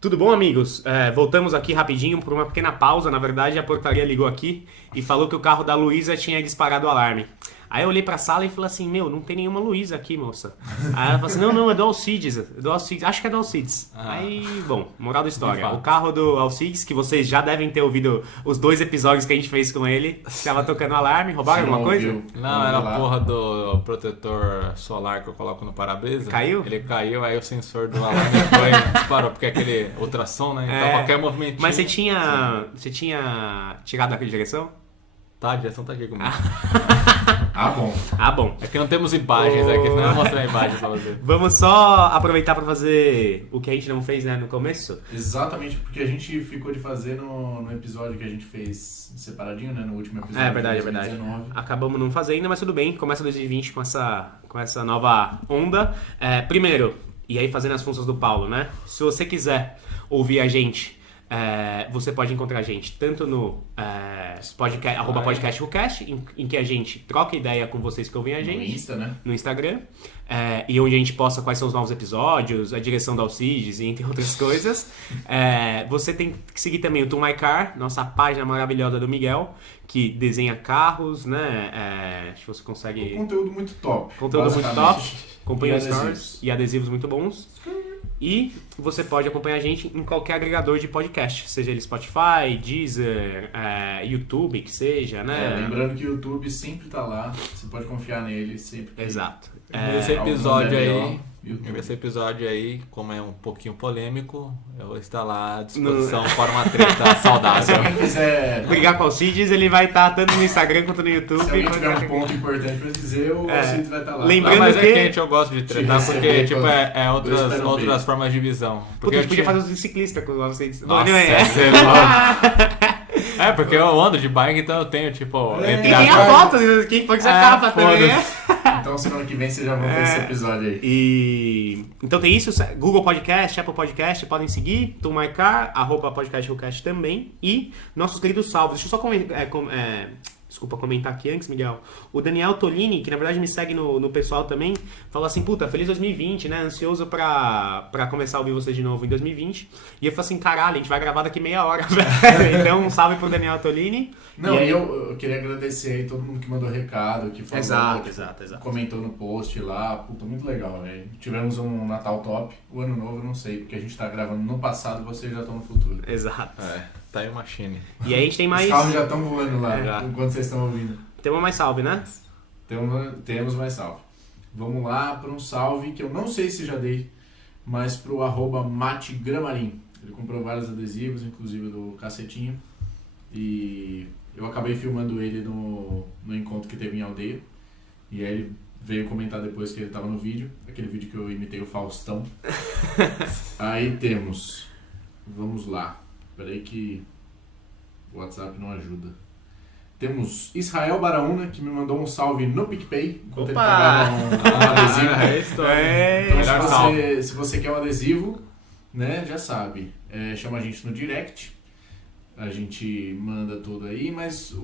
Tudo bom, amigos? Voltamos aqui rapidinho por uma pequena pausa. Na verdade, a portaria ligou aqui e falou que o carro da Luísa tinha disparado o alarme. Aí eu olhei pra sala e falei assim, meu, não tem nenhuma Luísa aqui, moça. Aí ela falou assim, não, é do Alcides, acho que é do Alcides. Aí, bom, moral da história, o carro do Alcides, que vocês já devem ter ouvido os 2 episódios que a gente fez com ele, estava tocando alarme, roubaram alguma coisa? Não, era a porra do protetor solar que eu coloco no para-brisa. Caiu? Ele caiu, aí o sensor do alarme disparou, porque é aquele ultrassom, né? Então qualquer movimentinho... Mas você tinha tirado daquela direção? Tá, a direção tá aqui comigo. Ah, bom. É que não temos imagens aqui, senão eu vou mostrar a imagem pra você. Vamos só aproveitar pra fazer o que a gente não fez, né, no começo? Exatamente, porque a gente ficou de fazer no episódio que a gente fez separadinho, né, no último episódio. É verdade. Acabamos não fazendo, mas tudo bem. Começa 2020 com essa nova onda. Primeiro, e aí fazendo as funções do Paulo, né? Se você quiser ouvir a gente, você pode encontrar a gente tanto no @podcastrucast, em que a gente troca ideia com vocês que ouvem a gente. No Insta, né? No Instagram. E onde a gente posta quais são os novos episódios, a direção da Alcides, entre outras coisas. Você tem que seguir também o To My Car, nossa página maravilhosa do Miguel, que desenha carros, né? Acho que você consegue... Conteúdo muito top. Acompanha os stories e adesivos muito bons. E você pode acompanhar a gente em qualquer agregador de podcast, seja ele Spotify, Deezer, YouTube, que seja, né? Lembrando que o YouTube sempre tá lá, você pode confiar nele sempre. Exato. Esse episódio aí, como é um pouquinho polêmico, eu vou estar lá à disposição para uma treta saudável. Se alguém quiser brigar com o Alcides, ele vai estar tanto no Instagram quanto no YouTube. Se alguém tiver um ponto importante pra dizer, o Alcides vai estar lá. Lembrando mas que... é quente, eu gosto de tretar, porque tipo, outras formas de visão. Porque a gente podia fazer os de ciclista com o Alcides. Nossa, porque eu ando de bike, então eu tenho, tipo... E tem a foto, quem foi que você capa também, né? Então semana que vem vocês já vão ter esse episódio aí. Então tem isso, Google Podcast, Apple Podcast, podem seguir, To My Car, @podcastrucast também, e nossos queridos salvos. Deixa eu só comentar aqui antes, Miguel. O Daniel Tolini, que na verdade me segue no pessoal também, falou assim, puta, feliz 2020, né? Ansioso pra começar a ouvir vocês de novo em 2020. E eu falei assim, caralho, a gente vai gravar daqui meia hora, velho. Então um salve pro Daniel Tolini. Não, e eu queria agradecer aí todo mundo que mandou recado, que falou, exato. Comentou no post lá, puta, muito legal, velho. Tivemos um Natal top, o Ano Novo eu não sei, porque a gente tá gravando no passado e vocês já estão no futuro. Exato. Tá aí uma Chine. E aí a gente tem mais... Os carros já estão voando lá, enquanto vocês estão ouvindo. Temos mais salve, né? Temos mais salve. Vamos lá para um salve que eu não sei se já dei, mas pro @mategramarim. Ele comprou vários adesivos, inclusive do cacetinho. E eu acabei filmando ele no encontro que teve em Aldeia. E aí ele veio comentar depois que ele estava no vídeo, aquele vídeo que eu imitei o Faustão. Aí temos, vamos lá, peraí que o WhatsApp não ajuda. Temos Israel Baraúna, que me mandou um salve no PicPay, enquanto ele pagava um adesivo. Então se você quer um adesivo, né, já sabe, chama a gente no direct, a gente manda tudo aí, mas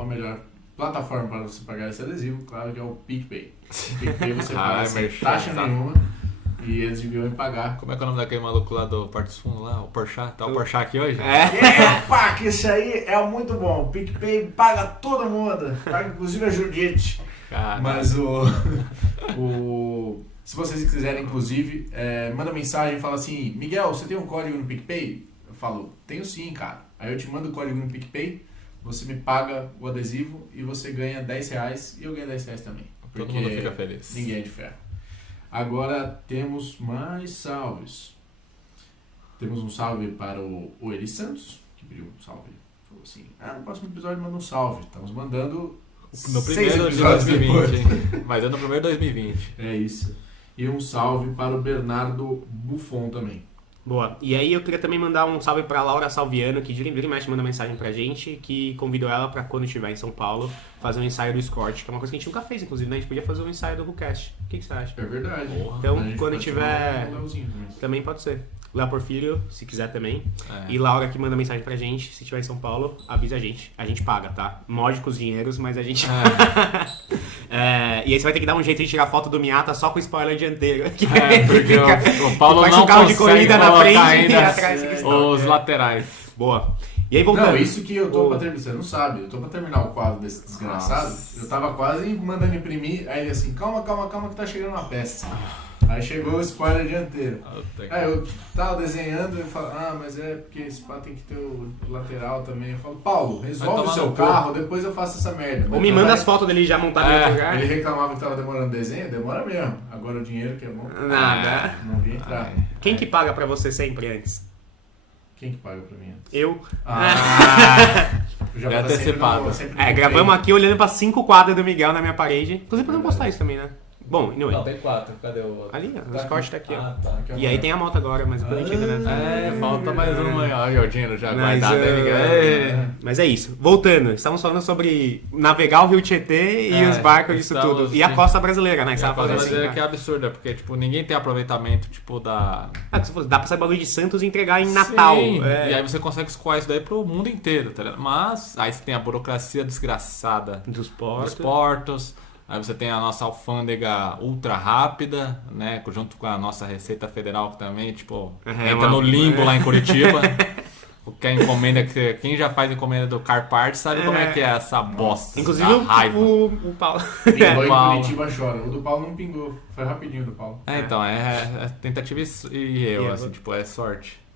a melhor plataforma para você pagar esse adesivo, claro que é o PicPay. O PicPay você paga sem taxa nenhuma e eles deviam pagar. Como é que é o nome daquele maluco lá do Porto dos Fundos lá? O Porchat? Tá o Porchat aqui hoje? Pá, que isso aí é muito bom. O PicPay paga todo mundo, paga inclusive a Judite. Caramba. Mas se vocês quiserem, inclusive, manda mensagem e fala assim, Miguel, você tem um código no PicPay? Eu falo, tenho sim, cara. Aí eu te mando o código no PicPay, você me paga o adesivo e você ganha R$10 e eu ganho R$10 também. Todo mundo fica feliz. Ninguém é de ferro. Agora temos mais salves. Temos um salve para o Eli Santos, que pediu um salve. Falou assim, no próximo episódio manda um salve. Estamos mandando no primeiro de 2020, hein? Mas é no primeiro de 2020. É isso. E um salve para o Bernardo Buffon também. Boa. E aí eu queria também mandar um salve pra Laura Salviano, que de vira e mexe manda mensagem pra gente, que convidou ela pra quando estiver em São Paulo fazer um ensaio do Escort, que é uma coisa que a gente nunca fez, inclusive, né? A gente podia fazer um ensaio do WhoCast. O que você acha? É verdade. Então, quando tiver... Também pode ser. Léo Porfírio, se quiser também. E Laura que manda mensagem pra gente, se estiver em São Paulo, avisa a gente. A gente paga, tá? Módicos dinheiros, mas a gente... E aí você vai ter que dar um jeito de tirar foto do Miata só com o spoiler dianteiro. Porque o Paulo faz não um carro de corrida na frente ainda e atrás os laterais. Boa. E aí voltando. Não, isso que eu tô pra terminar, você não sabe, eu tô pra terminar o quadro desse desgraçado, eu tava quase mandando imprimir, aí ele assim, calma que tá chegando uma peça. Aí chegou o spoiler dianteiro. Aí eu tava desenhando e falo, mas é porque esse pá tem que ter o lateral também. Eu falo, Paulo, resolve o seu carro, depois eu faço essa merda. Ou me manda as fotos dele já montado no lugar. Ele reclamava que tava demorando desenho, demora mesmo. Agora o dinheiro que é bom. Nada. Não vi entrar. Quem que paga pra você sempre antes? Quem que paga pra mim antes? Eu. Eu já É antecipado. Gravamos aqui olhando pra 5 quadros do Miguel na minha parede. Inclusive podemos postar isso também, né? Bom, não, tem 4. Cadê o outro? Ali, ó. Os cortes tá aqui, ó. Tá. E aí tem a moto agora, mas prometido, né? Falta mais uma aí. Olha o dinheiro já guardado, né, Miguel? Mas é isso. Voltando, estamos falando sobre navegar o Rio Tietê e os barcos e isso tudo. E a costa brasileira, né? A costa brasileira que é absurda, porque tipo, ninguém tem aproveitamento tipo da... dá pra sair bagulho de Santos e entregar em Natal. Sim, e aí você consegue escoar isso daí pro mundo inteiro, tá ligado? Mas aí você tem a burocracia desgraçada dos portos. Aí você tem a nossa alfândega ultra rápida, né? Junto com a nossa Receita Federal que também, tipo, entra no limbo lá em Curitiba. Porque a encomenda quem já faz encomenda do Car Parts sabe como é que é essa bosta. Inclusive o Paulo. Pingou em Curitiba chora. O do Paulo não pingou. Foi rapidinho do Paulo. Então, é tentativa e erro, assim, tipo, é sorte.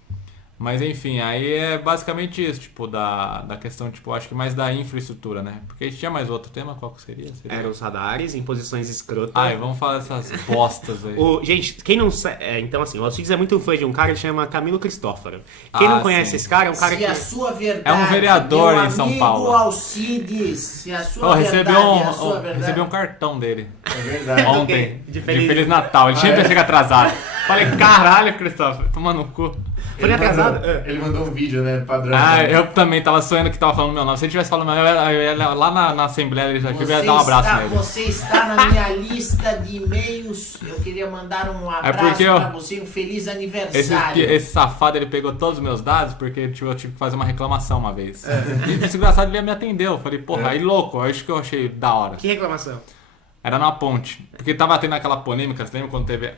Mas enfim, aí é basicamente isso, tipo, da questão, tipo, acho que mais da infraestrutura, né? Porque a gente tinha mais outro tema, qual que seria? Eram os radares em posições escrotas. Vamos falar dessas bostas aí. Gente, quem não sabe... então, assim, o Alcides é muito fã de um cara que chama Camilo Cristófaro. Quem não conhece esse cara, é um cara que... a sua verdade, é um vereador em São Paulo. Alcides, se a sua verdade é a sua verdade... Recebi um cartão dele. É verdade. Ontem. De Feliz Natal. Ele sempre chega atrasado. Falei, caralho, Cristófaro, toma no cu. Foi atrasado? Ele mandou um vídeo, né, padrão. Eu também tava sonhando que tava falando meu nome. Se ele tivesse falando meu nome, eu ia lá na Assembleia Legislativa e ia dar um abraço nele. Você está na minha lista de e-mails. Eu queria mandar um abraço pra você, um feliz aniversário. Esse safado, ele pegou todos os meus dados porque eu tive que fazer uma reclamação uma vez. E esse engraçado, ele me atendeu. Eu falei, porra, aí louco, acho que eu achei da hora. Que reclamação? Era numa ponte. Porque tava tendo aquela polêmica, você lembra quando teve...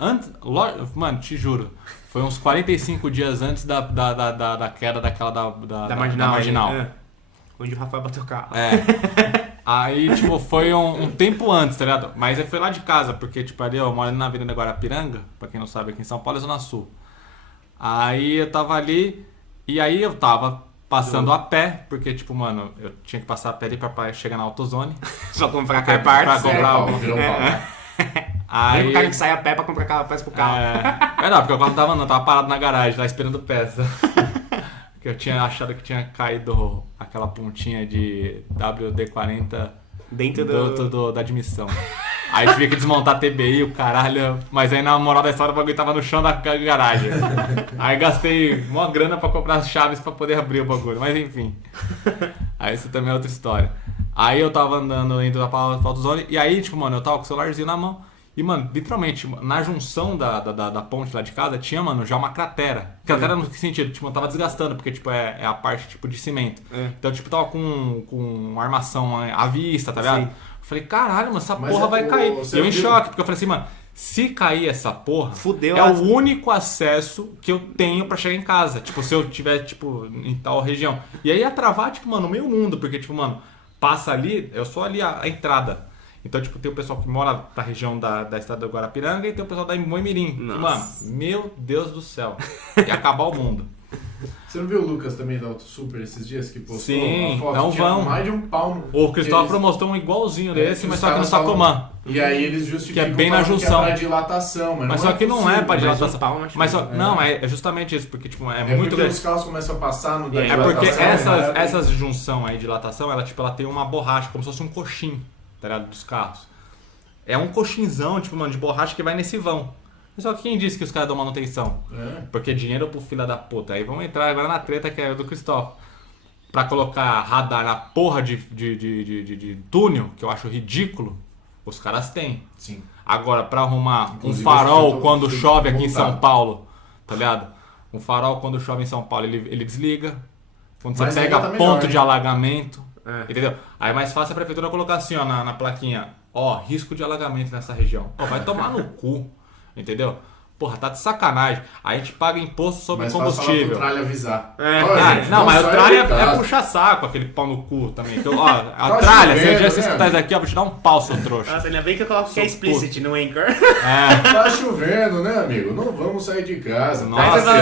Mano, te juro. Foi uns 45 dias antes da queda daquela da Marginal. Onde o Rafael bateu o carro. Aí, tipo, foi um tempo antes, tá ligado? Mas foi lá de casa, porque, tipo, ali eu moro na Avenida Guarapiranga, pra quem não sabe, aqui em São Paulo é Zona Sul. Aí eu tava ali, e aí eu tava passando a pé, porque, tipo, mano, eu tinha que passar a pé ali pra chegar na AutoZone. Só comprar Car Parts. Pra comprar Aí o cara que sai a pé pra comprar aquela peça pro carro. Não, porque o carro tava parado na garagem, lá esperando peça. Porque eu tinha achado que tinha caído aquela pontinha de WD-40 dentro da admissão. Aí tive que desmontar a TBI, o caralho. Mas aí na moral da história o bagulho tava no chão da garagem. Aí gastei uma grana pra comprar as chaves pra poder abrir o bagulho. Mas enfim. Aí isso também é outra história. Aí eu tava andando dentro da AutoZone. E aí, tipo, mano, eu tava com o celularzinho na mão. E, mano, literalmente, na junção da ponte lá de casa, tinha, mano, já uma cratera. Cratera no que sentido? Tipo, tava desgastando, porque, tipo, é a parte, tipo, de cimento. Então, tipo, tava com armação à vista, tá ligado? Sim. Eu falei, caralho, mano, essa porra vai cair. E eu em choque, porque eu falei assim, mano, se cair essa porra, fudeu, é o único acesso que eu tenho pra chegar em casa. Tipo, se eu tiver, tipo, em tal região. E aí ia travar, tipo, mano, meio mundo, porque, tipo, mano, passa ali, eu sou ali a entrada. Então, tipo, tem o pessoal que mora na região da estrada do Guarapiranga e tem o pessoal da Moimirim. Mano, meu Deus do céu. Ia acabar o mundo. Você não viu o Lucas também da Auto Super esses dias que postou uma foto? Não vão. Mais de um palmo. O Cristóvão mostrou um igualzinho desse, mas só que no Sacomã. E aí eles justificam que é bem na junção. Que é pra dilatação, mas só que não é pra dilatação. Mas não, é justamente isso, porque tipo, é muito grande. Os carros começam a passar no É porque essas junção aí de dilatação, ela tem uma borracha, como se fosse um coxim, tá ligado? Dos carros. É um coxinzão, tipo, mano, de borracha que vai nesse vão. Só que quem disse que os caras dão manutenção? Porque dinheiro pro filho da puta. Aí vamos entrar agora na treta que é do Cristóvão. Pra colocar radar na porra de túnel, que eu acho ridículo, os caras têm. Sim. Agora, pra arrumar um farol quando chove aqui em São Paulo, tá ligado? Um farol quando chove em São Paulo, ele desliga. Quando você pega ponto de alagamento, entendeu? Aí é mais fácil a prefeitura colocar assim, ó, na plaquinha, ó, risco de alagamento nessa região. Ó, vai tomar no cu. Entendeu? Porra, tá de sacanagem. Aí a gente paga imposto sobre combustível. Mas Tralha avisar. Gente, não, mas o Tralha é puxar saco, aquele pau no cu também. Então, ó, a Tralha, se um dia você escutar isso aqui, eu vou te dar um pau, seu trouxa. Nossa, ainda bem que eu coloco que é explicit no Anchor. Tá chovendo, né, amigo? Não vamos sair de casa. Nossa,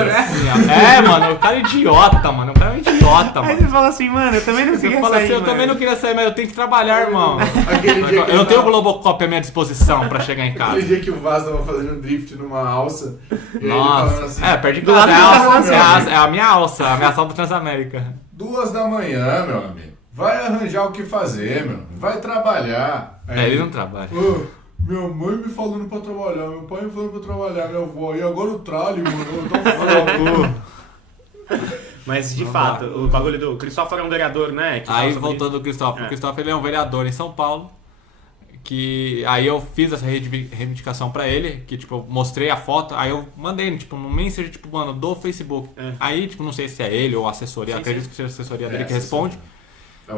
mano, o cara é idiota, mano. O cara é um idiota, mano. Aí você fala assim, mano, eu também não queria sair, eu também não queria sair, mas eu tenho que trabalhar, irmão. Eu não tenho o Globocop à minha disposição pra chegar em casa. Aquele dia que o Vaz tava fazendo um drift numa alça. Nossa, assim, perto de casa. É a minha alça, a minha alça Transamérica. 2 da manhã, meu amigo. Vai arranjar o que fazer, meu. Vai trabalhar. Aí, ele não trabalha. Minha mãe me falando pra trabalhar, meu pai me falando pra trabalhar, minha avó. E agora o tralho, mano. Eu tô falando. Mas, de fato, o bagulho do Cristóforo é um vereador, né? Aí, voltando do Cristóforo. O Cristóforo ele é um vereador em São Paulo. Que aí eu fiz essa reivindicação pra ele, que tipo, eu mostrei a foto, aí eu mandei, tipo, no message, tipo, mano, do Facebook. Aí, tipo, não sei se é ele ou a assessoria, acredito que seja a assessoria dele que responde.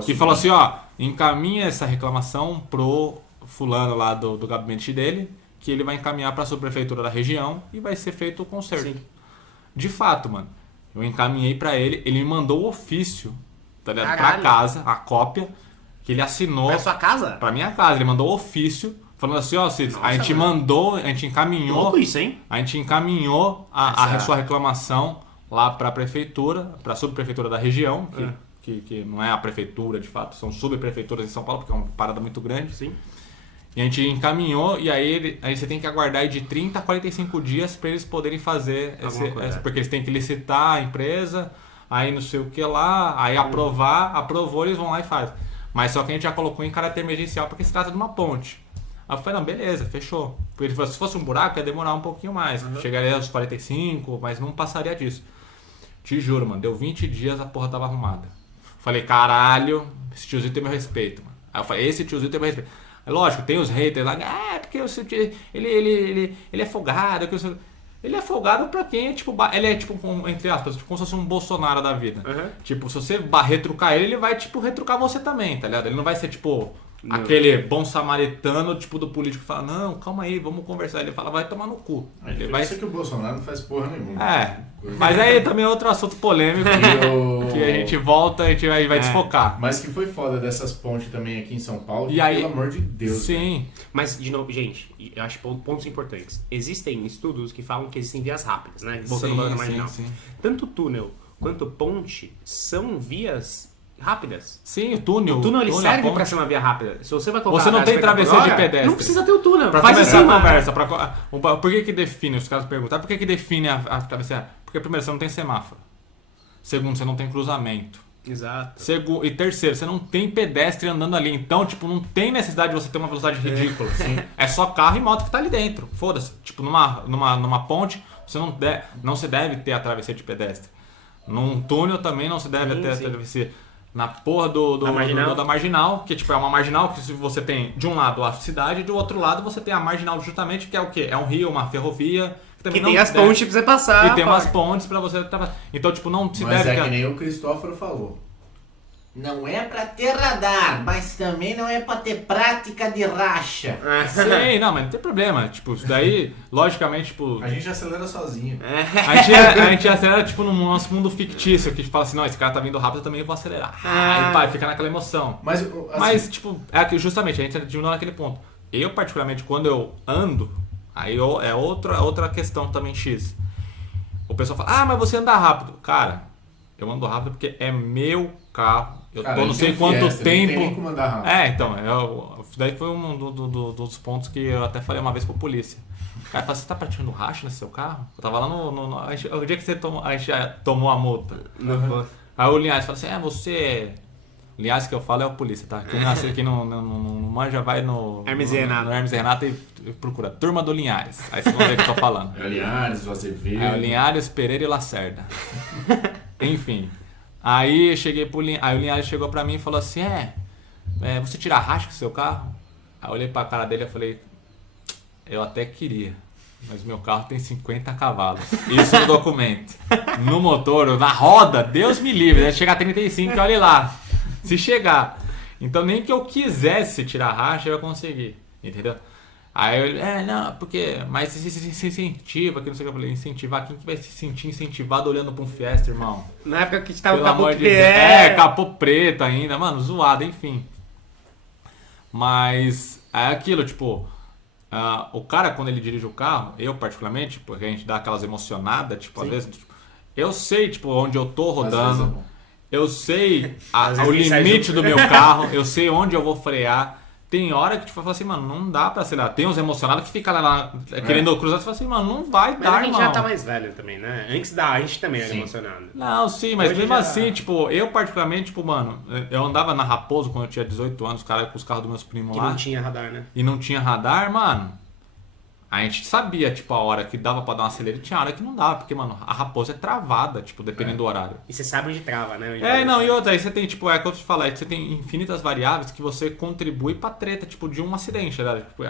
Que falou assim, ó, encaminha essa reclamação pro fulano lá do gabinete dele, que ele vai encaminhar pra subprefeitura da região e vai ser feito o conserto. Sim. De fato, mano, eu encaminhei pra ele me mandou o ofício, tá ligado? Pra casa, a cópia, que ele assinou. Pra sua casa? Pra minha casa. Ele mandou o ofício falando assim, ó, Cid, a gente encaminhou. Louco isso, hein? A gente encaminhou a sua reclamação lá pra prefeitura, pra subprefeitura da região, que não é a prefeitura de fato, são subprefeituras em São Paulo, porque é uma parada muito grande. Sim. E a gente encaminhou, e aí você tem que aguardar aí de 30 a 45 dias pra eles poderem fazer porque eles têm que licitar a empresa, aí não sei o que lá, aí aprovou, eles vão lá e fazem. Mas só que a gente já colocou em caráter emergencial porque se trata de uma ponte. Aí eu falei, não, beleza, fechou. Porque ele falou, se fosse um buraco ia demorar um pouquinho mais. Chegaria aos 45, mas não passaria disso. Te juro, mano, deu 20 dias, a porra tava arrumada. Falei, caralho, esse tiozinho tem meu respeito, mano. Aí eu falei, esse tiozinho tem meu respeito. Aí, lógico, tem os haters lá, porque ele é folgado, ele é folgado pra quem é tipo, ele é tipo, entre aspas, como se fosse um Bolsonaro da vida. Tipo, se você retrucar ele vai tipo retrucar você também, tá ligado? Ele não vai ser tipo aquele bom samaritano tipo do político que fala, não, calma aí, vamos conversar. Ele fala, vai tomar no cu. Ele vai ser que o Bolsonaro não faz porra nenhuma. Mas aí também é outro assunto polêmico que a gente volta, a gente vai desfocar. Mas que foi foda dessas pontes também aqui em São Paulo, e aí, pelo amor de Deus. Sim. Cara. Mas, de novo, gente, eu acho pontos importantes. Existem estudos que falam que existem vias rápidas, né? Voltando ao marginal. Tanto túnel quanto ponte são vias rápidas. Sim, o túnel. O túnel ele serve pra ser uma via rápida. Se você vai colocar você não tem travesseiro de pedestre. Não precisa ter o túnel. Pra faz começar assim, a conversa. Por que define, os caras perguntam, por que define a travesseira? Porque primeiro, você não tem semáforo. Segundo, você não tem cruzamento. Exato. E terceiro, você não tem pedestre andando ali. Então, tipo, não tem necessidade de você ter uma velocidade ridícula. É só carro e moto que tá ali dentro. Foda-se. Tipo, numa ponte, você não se deve ter a travesseira de pedestre. Num túnel também não se deve ter a travesseira. Na porra da marginal, que tipo, é uma marginal que você tem de um lado a cidade e do outro lado você tem a marginal justamente, que é o quê? É um rio, uma ferrovia. Que tem as pontes pra você passar. E tem umas pontes pra você... Então, tipo, não se deve... Mas é que nem o Cristóforo falou. Não é pra ter radar, mas também não é pra ter prática de racha. Sim, não, mas não tem problema. Tipo, isso daí, logicamente, tipo... A gente acelera sozinho. A gente acelera, tipo, no nosso mundo fictício, que a gente fala assim, não, esse cara tá vindo rápido, eu também vou acelerar. Aí, pá, fica naquela emoção. Mas tipo, justamente, a gente diminui naquele ponto. Eu, particularmente, quando eu ando, aí é outra questão também X. O pessoal fala, mas você anda rápido. Cara, eu ando rápido porque é meu carro. Eu tô não sei quanto tempo. Não tem nem como andar rápido. Então, daí foi um dos pontos que eu até falei uma vez pra polícia. O cara falou, você tá praticando racha nesse seu carro? Eu tava lá o dia que a gente tomou a multa. Aí o Linhares falou assim, você... Linhares que eu falo é o polícia, tá? Quem não manja vai no Hermes e Renato e procura Turma do Linhares. Aí vocês vão ver o que eu tô falando. É o Linhares, o Azevedo. É o Linhares, Pereira e Lacerda. Enfim. Aí eu cheguei pro Linhares, aí o Linhares chegou pra mim e falou assim, você tira a racha com o seu carro? Aí eu olhei pra cara dele e falei, eu até queria, mas meu carro tem 50 cavalos. Isso no documento. No motor, na roda, Deus me livre, deve chegar a 35, olha lá. Se chegar. Então nem que eu quisesse tirar a racha, eu ia conseguir, entendeu? Aí ele, não, porque, mas se incentiva, que não sei o que eu falei, incentivar, quem que vai se sentir incentivado olhando pra um Fiesta, irmão? Na época que tava Pelo capô amor de Deus. Capô preto ainda, mano, zoado, enfim. Mas é aquilo, tipo, o cara quando ele dirige o carro, eu particularmente, porque a gente dá aquelas emocionadas, tipo, às vezes, tipo, eu sei, tipo, onde eu tô rodando, eu sei o limite do meu carro, eu sei onde eu vou frear. Tem hora que tipo, fala assim, mano, não dá pra acelerar. Tem uns emocionados que ficam lá querendo cruzar, você fala assim, mano, não vai dar, irmão. Mas a gente já tá mais velho também, né? Antes a gente também era emocionado. Não, sim, mas hoje mesmo já... assim, tipo, eu particularmente, tipo, mano, eu andava na Raposo quando eu tinha 18 anos, cara, com os carros dos meus primos lá. Que não tinha radar, né? E não tinha radar, mano. A gente sabia, tipo, a hora que dava pra dar uma acelera e tinha a hora que não dava, porque, mano, a Raposo é travada, tipo, dependendo do horário. E você sabe onde trava, né? E outra, aí você tem, tipo, é o que eu te falar, você tem infinitas variáveis que você contribui pra treta, tipo, de um acidente, né? Tipo,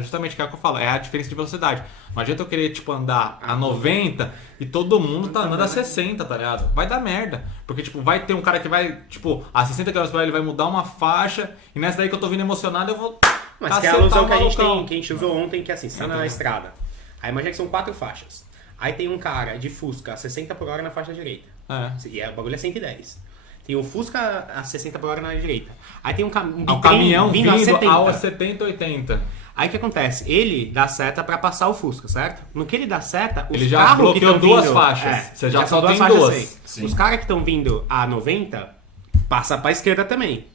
justamente o que eu falo, é a diferença de velocidade. Não adianta eu querer, tipo, andar a 90 e todo mundo tá andando a 60, tá ligado? Vai dar merda. Porque, tipo, vai ter um cara que vai, tipo, a 60 km/h ele vai mudar uma faixa e nessa daí que eu tô vindo emocionado eu vou... Mas que é a alusão que a gente usou ontem, que é assim, você tá na estrada. Aí imagina que são 4 faixas. Aí tem um cara de Fusca a 60 por hora na faixa direita. E o bagulho é 110. Tem o Fusca a 60 por hora na direita. Aí tem um caminhão vindo a 70, 80. Aí o que acontece? Ele dá seta pra passar o Fusca, certo? No que ele dá seta, os ele já carros que estão vindo... duas faixas. Você já só tem duas. Os caras que estão vindo a 90, passa pra esquerda também.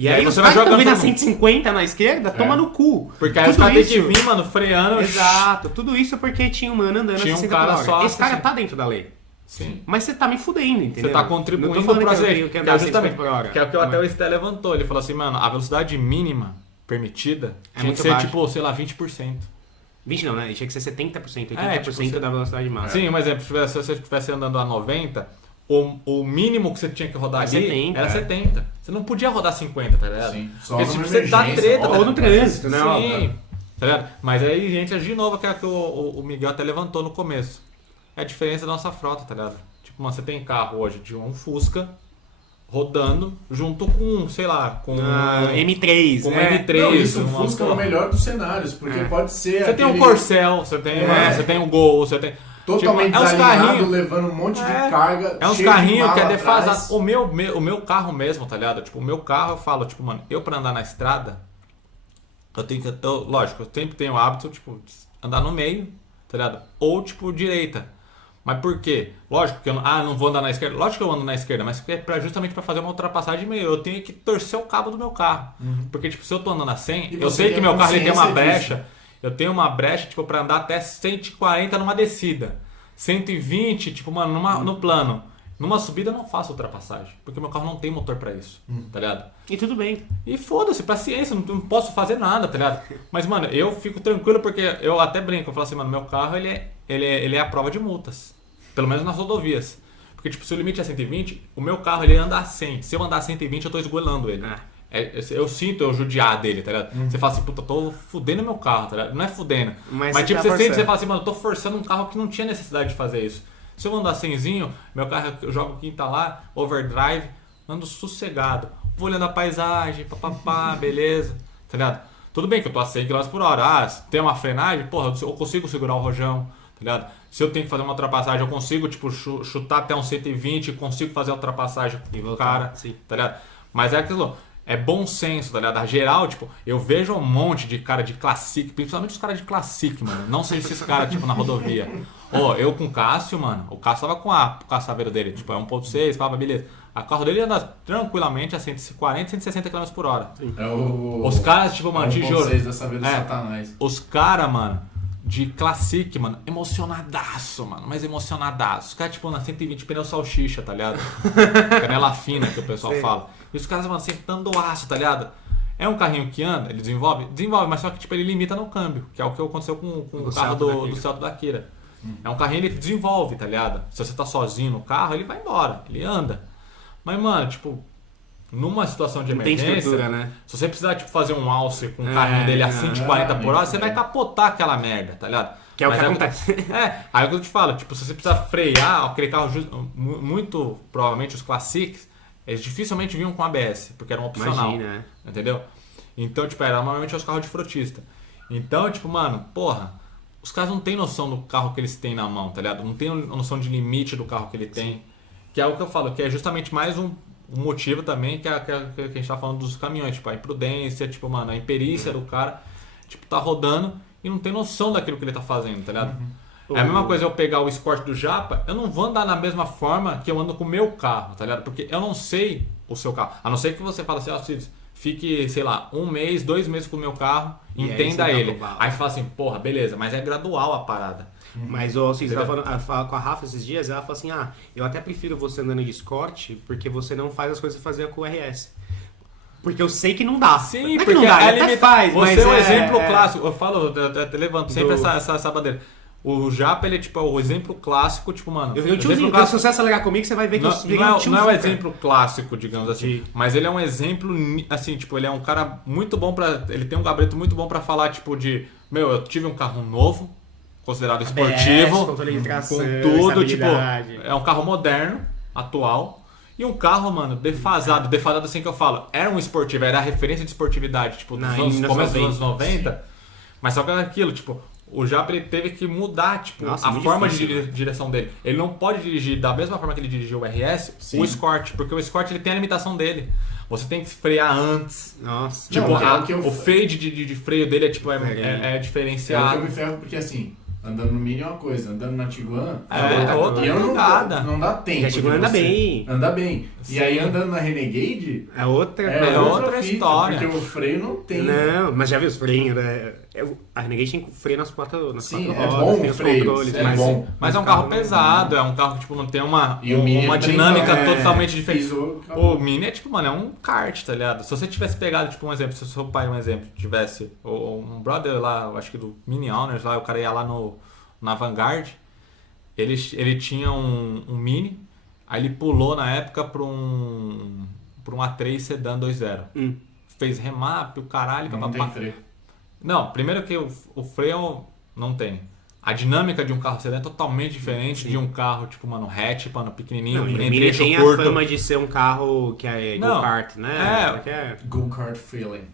E aí os você caras vai que estão vindo a jogando 150 na esquerda, toma no cu. Porque aí os caras têm que vir, mano, freando. Exato. Tudo isso porque tinha um mano andando a 60 por hora. Só esse cara tá dentro da lei. Sim. Mas você tá me fudendo, entendeu? Você tá contribuindo não tô falando pra que andar justamente por hora. Que é o que até o Esté levantou. Ele falou assim, mano, a velocidade mínima permitida tinha que ser, tipo, sei lá, 20%. 20 não, né? Tinha que ser 70%, 80% da velocidade máxima. Sim, mas se você estivesse andando a 90... O mínimo que você tinha que rodar ali era 70. Você não podia rodar 50, tá ligado? Sim, porque tipo, você dá treta. Ou no trânsito, né? Sim, tá ligado? Mas aí, gente, de novo, que é que o Miguel até levantou no começo. É a diferença da nossa frota, tá ligado? Tipo, mano, você tem carro hoje de um Fusca rodando junto com, sei lá, com M3, com né? M3. Não, isso o Fusca é o melhor dos cenários, porque pode ser Você tem um Corcel, você tem um Gol, você tem... Totalmente tipo, desalinhado, levando um monte de carga. É uns carrinhos que é defasado. O meu carro mesmo, tá ligado? Tipo, o meu carro eu falo, tipo, mano, eu pra andar na estrada, eu tenho que. Lógico, eu sempre tenho o hábito, tipo, de andar no meio, tá ligado? Ou, tipo, direita. Mas por quê? Lógico que eu não vou andar na esquerda. Lógico que eu ando na esquerda, mas é justamente pra fazer uma ultrapassagem meio. Eu tenho que torcer o cabo do meu carro. Porque, tipo, se eu tô andando a 100, eu sei que meu carro ele tem uma brecha. Eu tenho uma brecha, tipo, pra andar até 140 numa descida. 120, tipo, mano, no plano. Numa subida eu não faço ultrapassagem. Porque meu carro não tem motor pra isso, tá ligado? E tudo bem. E foda-se, paciência, não posso fazer nada, tá ligado? Mas, mano, eu fico tranquilo porque eu até brinco. Eu falo assim, mano, meu carro, ele é a prova de multas. Pelo menos nas rodovias. Porque, tipo, se o limite é 120, o meu carro, ele anda a 100. Se eu andar a 120, eu tô esgolando ele. Eu sinto eu judiar dele, tá ligado? Você fala assim, puta, eu tô fudendo meu carro, tá ligado? Não é fudendo. Mas tipo, você sente, você fala assim, mano, eu tô forçando um carro que não tinha necessidade de fazer isso. Se eu andar 100zinho, meu carro, eu jogo quinta lá, overdrive, ando sossegado. Vou olhando a paisagem, papapá, beleza, tá ligado? Tudo bem que eu tô a 100 km por hora. Tem uma frenagem, porra, eu consigo segurar o rojão, tá ligado? Se eu tenho que fazer uma ultrapassagem, eu consigo, tipo, chutar até um 120, consigo fazer a ultrapassagem com o cara, tá ligado? Mas é aquilo... É bom senso, tá ligado? A geral, tipo, eu vejo um monte de cara de Classic, principalmente os caras de Classic, mano. Não sei se esses caras, tipo, na rodovia. Eu com o Cássio, mano, o Cássio tava com o caçaveiro dele, tipo, é 1.6, pá, beleza. A carro dele anda tranquilamente a 140, 160 km por hora. Os caras, tipo, mano, tijolo. Os caras, mano, de Classic, mano, emocionadaço, mano, mas emocionadaço. Os caras, tipo, na 120 pneu salsicha, tá ligado? Canela fina, que o pessoal fala. E os caras, mano, sentando o aço, tá ligado? É um carrinho que anda, ele desenvolve, mas só que, tipo, ele limita no câmbio, que é o que aconteceu com o carro do Celto da Kira. É um carrinho ele desenvolve, tá ligado? Se você tá sozinho no carro, ele vai embora, ele anda. Mas, mano, tipo, numa situação de emergência, né? Se você precisar, tipo, fazer um alce com o carrinho dele a 140 por hora, você vai capotar aquela merda, tá ligado? Que é o que acontece. Aí é o que eu te falo, tipo, se você precisar frear, aquele carro, muito provavelmente os Classics, eles dificilmente vinham com ABS, porque era um opcional. Imagina, entendeu? Então, tipo, era normalmente os carros de frotista. Então, tipo, mano, porra, os caras não têm noção do carro que eles têm na mão, tá ligado? Não tem noção de limite do carro que ele tem. Sim. Que é o que eu falo, que é justamente mais um motivo também que a gente tá falando dos caminhões, tipo, a imprudência, tipo, mano, a imperícia do cara, tipo, tá rodando e não tem noção daquilo que ele tá fazendo, tá ligado? É a mesma coisa eu pegar o Escort do Japa, eu não vou andar na mesma forma que eu ando com o meu carro, tá ligado? Porque eu não sei o seu carro. A não ser que você fale assim, ó, Cid, fique, sei lá, 1 mês, 2 meses com o meu carro, entenda ele. Aí você fala assim, porra, beleza, mas é gradual a parada. Mas o Cid, você falando com a Rafa esses dias, ela falou assim, eu até prefiro você andando de Escort, porque você não faz as coisas que fazia com o RS. Porque eu sei que não dá. Sim, não porque não dá, ele faz, você mas é um exemplo clássico. Eu falo, eu levanto sempre essa bandeira. O Japa, ele é tipo o exemplo clássico, tipo, mano... Eu vi o tiozinho, se você acelerar comigo, você vai ver que eu vi o tiozinho. Não é o exemplo clássico, digamos assim, mas ele é um exemplo, assim, tipo, ele é um cara muito bom pra... Ele tem um gabarito muito bom pra falar, tipo, de... Meu, eu tive um carro novo, considerado esportivo, com tudo, tipo... É um carro moderno, atual... E um carro, mano, defasado assim que eu falo, era um esportivo, era a referência de esportividade, tipo, nos começo dos anos 90, sim. Mas só que era aquilo, tipo, o Japa ele teve que mudar, tipo, a forma de direção dele. Ele não pode dirigir da mesma forma que ele dirigiu o RS, sim. O Escort, porque o Escort ele tem a limitação dele. Você tem que frear antes. Nossa. Tipo, o fade de freio dele é, tipo, é diferenciado. É o que eu me ferro, porque assim... Andando no Mini é uma coisa, andando na Tiguan é outra. E eu não dá tempo. A Tiguan anda bem. Anda bem. Sim. E aí andando na Renegade é outra fita, história. Porque o freio não tem. Não, mas já viu os freios, né? A Renegade tem freio nas quatro Sim, rodas. Bom tem os controles. É bom. Mas é um carro pesado, é um carro que tipo, não tem uma dinâmica totalmente diferente. O Mini é tipo, mano, é um kart, tá ligado? Se você tivesse pegado, tipo, um exemplo, se o seu pai, tivesse um brother lá, acho que do Mini Owners lá, o cara ia lá na Vanguard, ele tinha um Mini, aí ele pulou na época pra um A3 Sedan 2.0. Fez remap, o caralho, não tem freio. Não, primeiro que o freio não tem. A dinâmica de um carro sedã é totalmente diferente de um carro tipo, mano, hatch, mano, pequenininho, não, entre eixo tem curto. A fama de ser um carro que é go-kart, né? Go-kart feeling.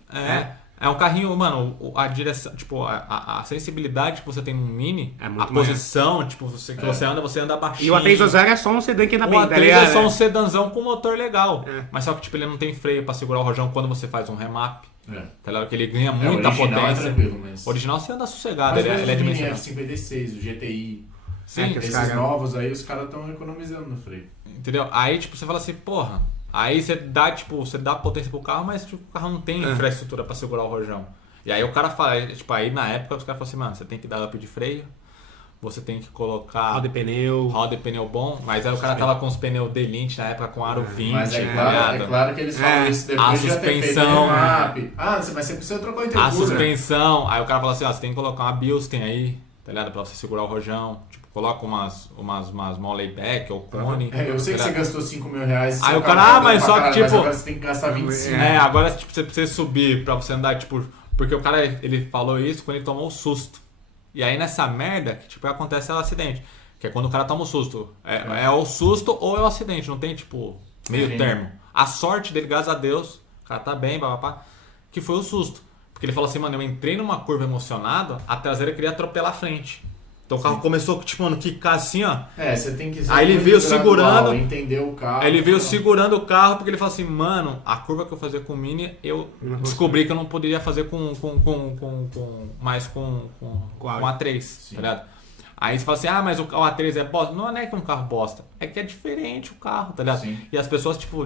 É um carrinho, mano, a direção, tipo, a sensibilidade que você tem no Mini, é a posição, tipo, você anda baixinho. E o A320 é só um sedã que anda bem, tá ligado? O A3 é só um sedãzão com motor legal. Mas só que, tipo, ele não tem freio pra segurar o rojão quando você faz um remap. Tá ligado? Que ele ganha muita potência. É tranquilo, mas... O original você anda sossegado, ele é dimensionado. O F56, o GTI, sim, esses novos aí, os caras estão economizando no freio. Entendeu? Aí, tipo, você fala assim, porra... Aí você dá potência pro carro, mas tipo, o carro não tem infraestrutura pra segurar o rojão. E aí o cara fala, tipo, aí na época os caras falam assim, mano, você tem que dar up de freio, você tem que colocar... Roda e pneu bom, mas aí o cara tava com os pneus Delinte na época com aro 20. Mas é claro que eles falam isso depois de já ter feito mas você precisa trocar o intercooler. A suspensão, aí o cara fala assim, você tem que colocar uma Bilstein aí, tá ligado? Pra você segurar o rojão. Coloca umas mão layback ou cone. Eu sei que você gastou 5 mil reais. Aí o cara, mas só que tipo... Agora você tem que gastar 25. Agora tipo, você precisa subir pra você andar, tipo... Porque o cara, ele falou isso quando ele tomou o susto. E aí nessa merda, que tipo, acontece o acidente. Que é quando o cara toma o susto. É o susto ou é o acidente, não tem tipo meio termo. A sorte dele, graças a Deus, o cara tá bem, papapá, que foi o susto. Porque ele falou assim, mano, eu entrei numa curva emocionado, a traseira queria atropelar a frente. Então o carro começou, tipo, mano, quicar assim, ó. Você tem que ser aí ele veio segurando, entender o carro. Aí ele veio segurando o carro porque ele falou assim, mano, a curva que eu fazia com o Mini, eu descobri que eu não poderia fazer com A3, tá ligado? Aí você fala assim, mas o A3 é bosta. Não é que é um carro bosta, é que é diferente o carro, tá ligado? Sim. E as pessoas, tipo,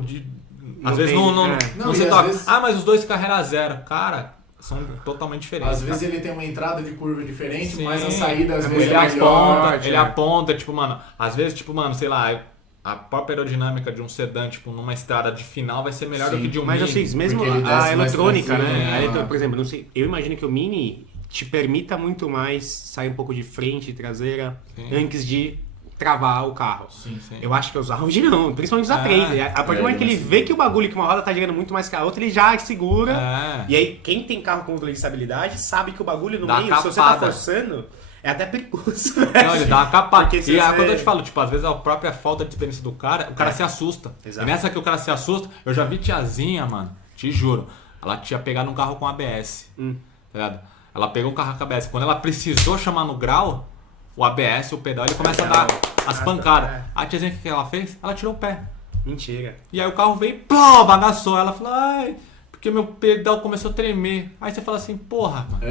às vezes não se tocam. Vezes... mas os dois carros eram zero. Cara... São totalmente diferentes. Às vezes ele tem uma entrada de curva diferente, sim, mas a saída às vezes ele aponta, tipo, mano, às vezes, tipo, mano, sei lá, a própria aerodinâmica de um sedã, tipo, numa estrada de final vai ser melhor do que de um Mini. Mas assim, mesmo a eletrônica, né? Por exemplo, não sei, eu imagino que o Mini te permita muito mais sair um pouco de frente, traseira, antes de travar o carro. Sim. Eu acho que os Audi não, principalmente os A3. A partir do momento que ele vê que o bagulho, que uma roda tá girando muito mais que a outra, ele já segura. E aí, quem tem carro com controle de estabilidade sabe que o bagulho no meio, se você tá forçando, é até perigoso. Não, ele dá uma capada. E quando eu te falo, tipo, às vezes a própria falta de experiência do cara, o cara se assusta. Exato. E nessa que o cara se assusta, eu já vi tiazinha, mano, te juro, ela tinha pegado um carro com ABS. Tá ligado? Ela pegou o carro com a ABS. Quando ela precisou chamar no grau, o ABS, o pedal, ele começa a dar as pancadas. A tiazinha, o que ela fez? Ela tirou o pé. Mentira. E aí o carro veio e plá, bagaçou. Ela falou, ai, porque meu pedal começou a tremer. Aí você fala assim, porra, mano.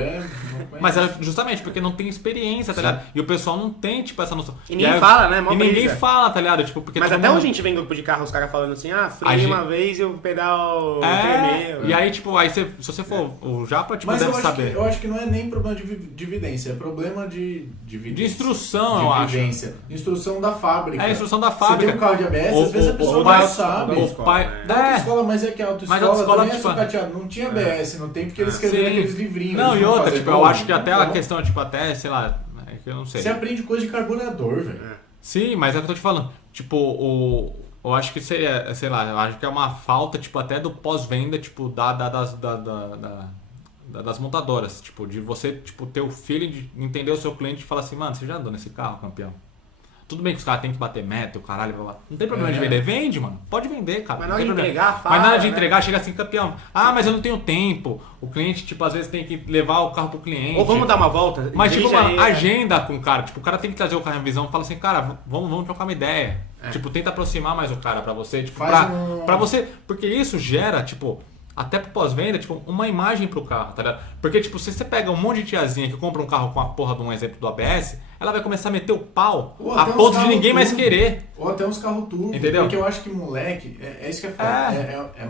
Mas era justamente porque não tem experiência, tá ligado? E o pessoal não tem, tipo, essa noção. E ninguém fala, né? E ninguém fala, tá ligado? Tipo, porque mas até hoje a gente vê em grupo de carro os caras falando assim, freio uma vez e o pedal tremeu. E aí, tipo, aí se você for o Japa, tipo, mas deve saber. Eu acho que não é nem problema de evidência, é problema de instrução, eu acho. Instrução da fábrica. É a instrução da fábrica. Você tem um carro de ABS, às vezes a pessoa não sabe. O pai... Da autoescola, mas é que a autoescola também é sucateada. Não tinha ABS, não tem porque eles escreveram aqueles livrinhos. Não, e outra, tipo, eu acho que até a questão, tipo, até, sei lá, é que eu não sei. Você aprende coisa de carburador, velho. Sim, mas é o que eu tô te falando. Tipo, eu acho que seria, sei lá, eu acho que é uma falta, tipo, até do pós-venda, tipo, das montadoras. Tipo, de você, tipo, ter o feeling de entender o seu cliente e falar assim, mano, você já andou nesse carro, campeão? Tudo bem que os caras têm que bater meta, o caralho, blá, blá. Não tem problema de vender. Vende, mano. Pode vender, cara. Mas na hora de entregar, fala, mas na hora de entregar, chega assim, campeão. Mas eu não tenho tempo. O cliente, tipo, às vezes tem que levar o carro pro cliente. Ou vamos dar uma volta. Mas, tipo, uma agenda com o cara. Tipo, o cara tem que trazer o carro em visão. Fala assim, cara, vamos trocar uma ideia. Tipo, tenta aproximar mais o cara pra você. Tipo, pra você. Porque isso gera, tipo... Até pro pós-venda, tipo, uma imagem pro carro, tá ligado? Porque, tipo, se você pega um monte de tiazinha que compra um carro com a porra de um exemplo do ABS, ela vai começar a meter o pau a ponto de ninguém mais querer. Ou até uns carros turbo. Entendeu? Porque eu acho que moleque, é isso que é foda. É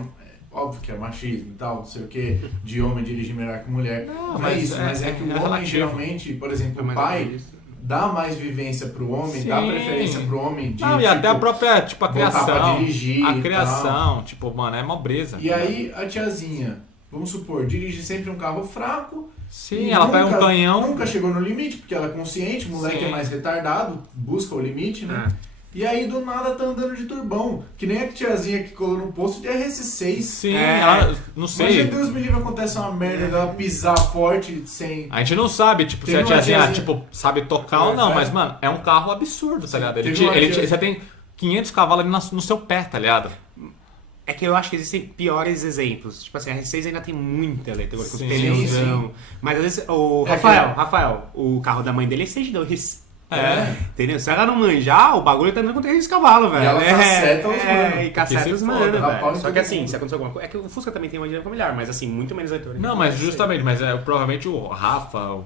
óbvio que é machismo e tal, não sei o que, de homem dirigir melhor que mulher. Não, mas é que o homem geralmente, por exemplo, o pai... dá mais vivência pro homem, dá preferência pro homem de. Não, e até a própria, tipo, a criação. Pra dirigir, a criação, tipo, mano, é mó brisa. E aí a tiazinha, vamos supor, dirige sempre um carro fraco. Sim, ela pega um canhão. Nunca chegou no limite, porque ela é consciente, o moleque é mais retardado, busca o limite, né? E aí do nada tá andando de turbão. Que nem a tiazinha que colou no posto de RS6. Sim, ela, não sei. Mas Deus me livre, acontece uma merda dela pisar forte sem... A gente não sabe, tipo, se a tiazinha, tipo, sabe tocar ou não, mas, mano, é um carro absurdo, tá ligado? Você tem 500 cavalos ali no seu pé, tá ligado? É que eu acho que existem piores exemplos. Tipo assim, a R6 ainda tem muita eletrônica, os pneuzão. Mas às vezes, o Rafael, o carro da mãe dele é 6.2. Entendeu? Se ela não manjar, o bagulho tá andando com 3 cavalos, velho. E ela caceta os mano. E caceta os mano, velho. Só que assim, mundo. se acontecer alguma coisa... É que o Fusca também tem uma dinâmica melhor, mas assim, muito menos eletrônica. Não, mas justamente, mas provavelmente o Rafa,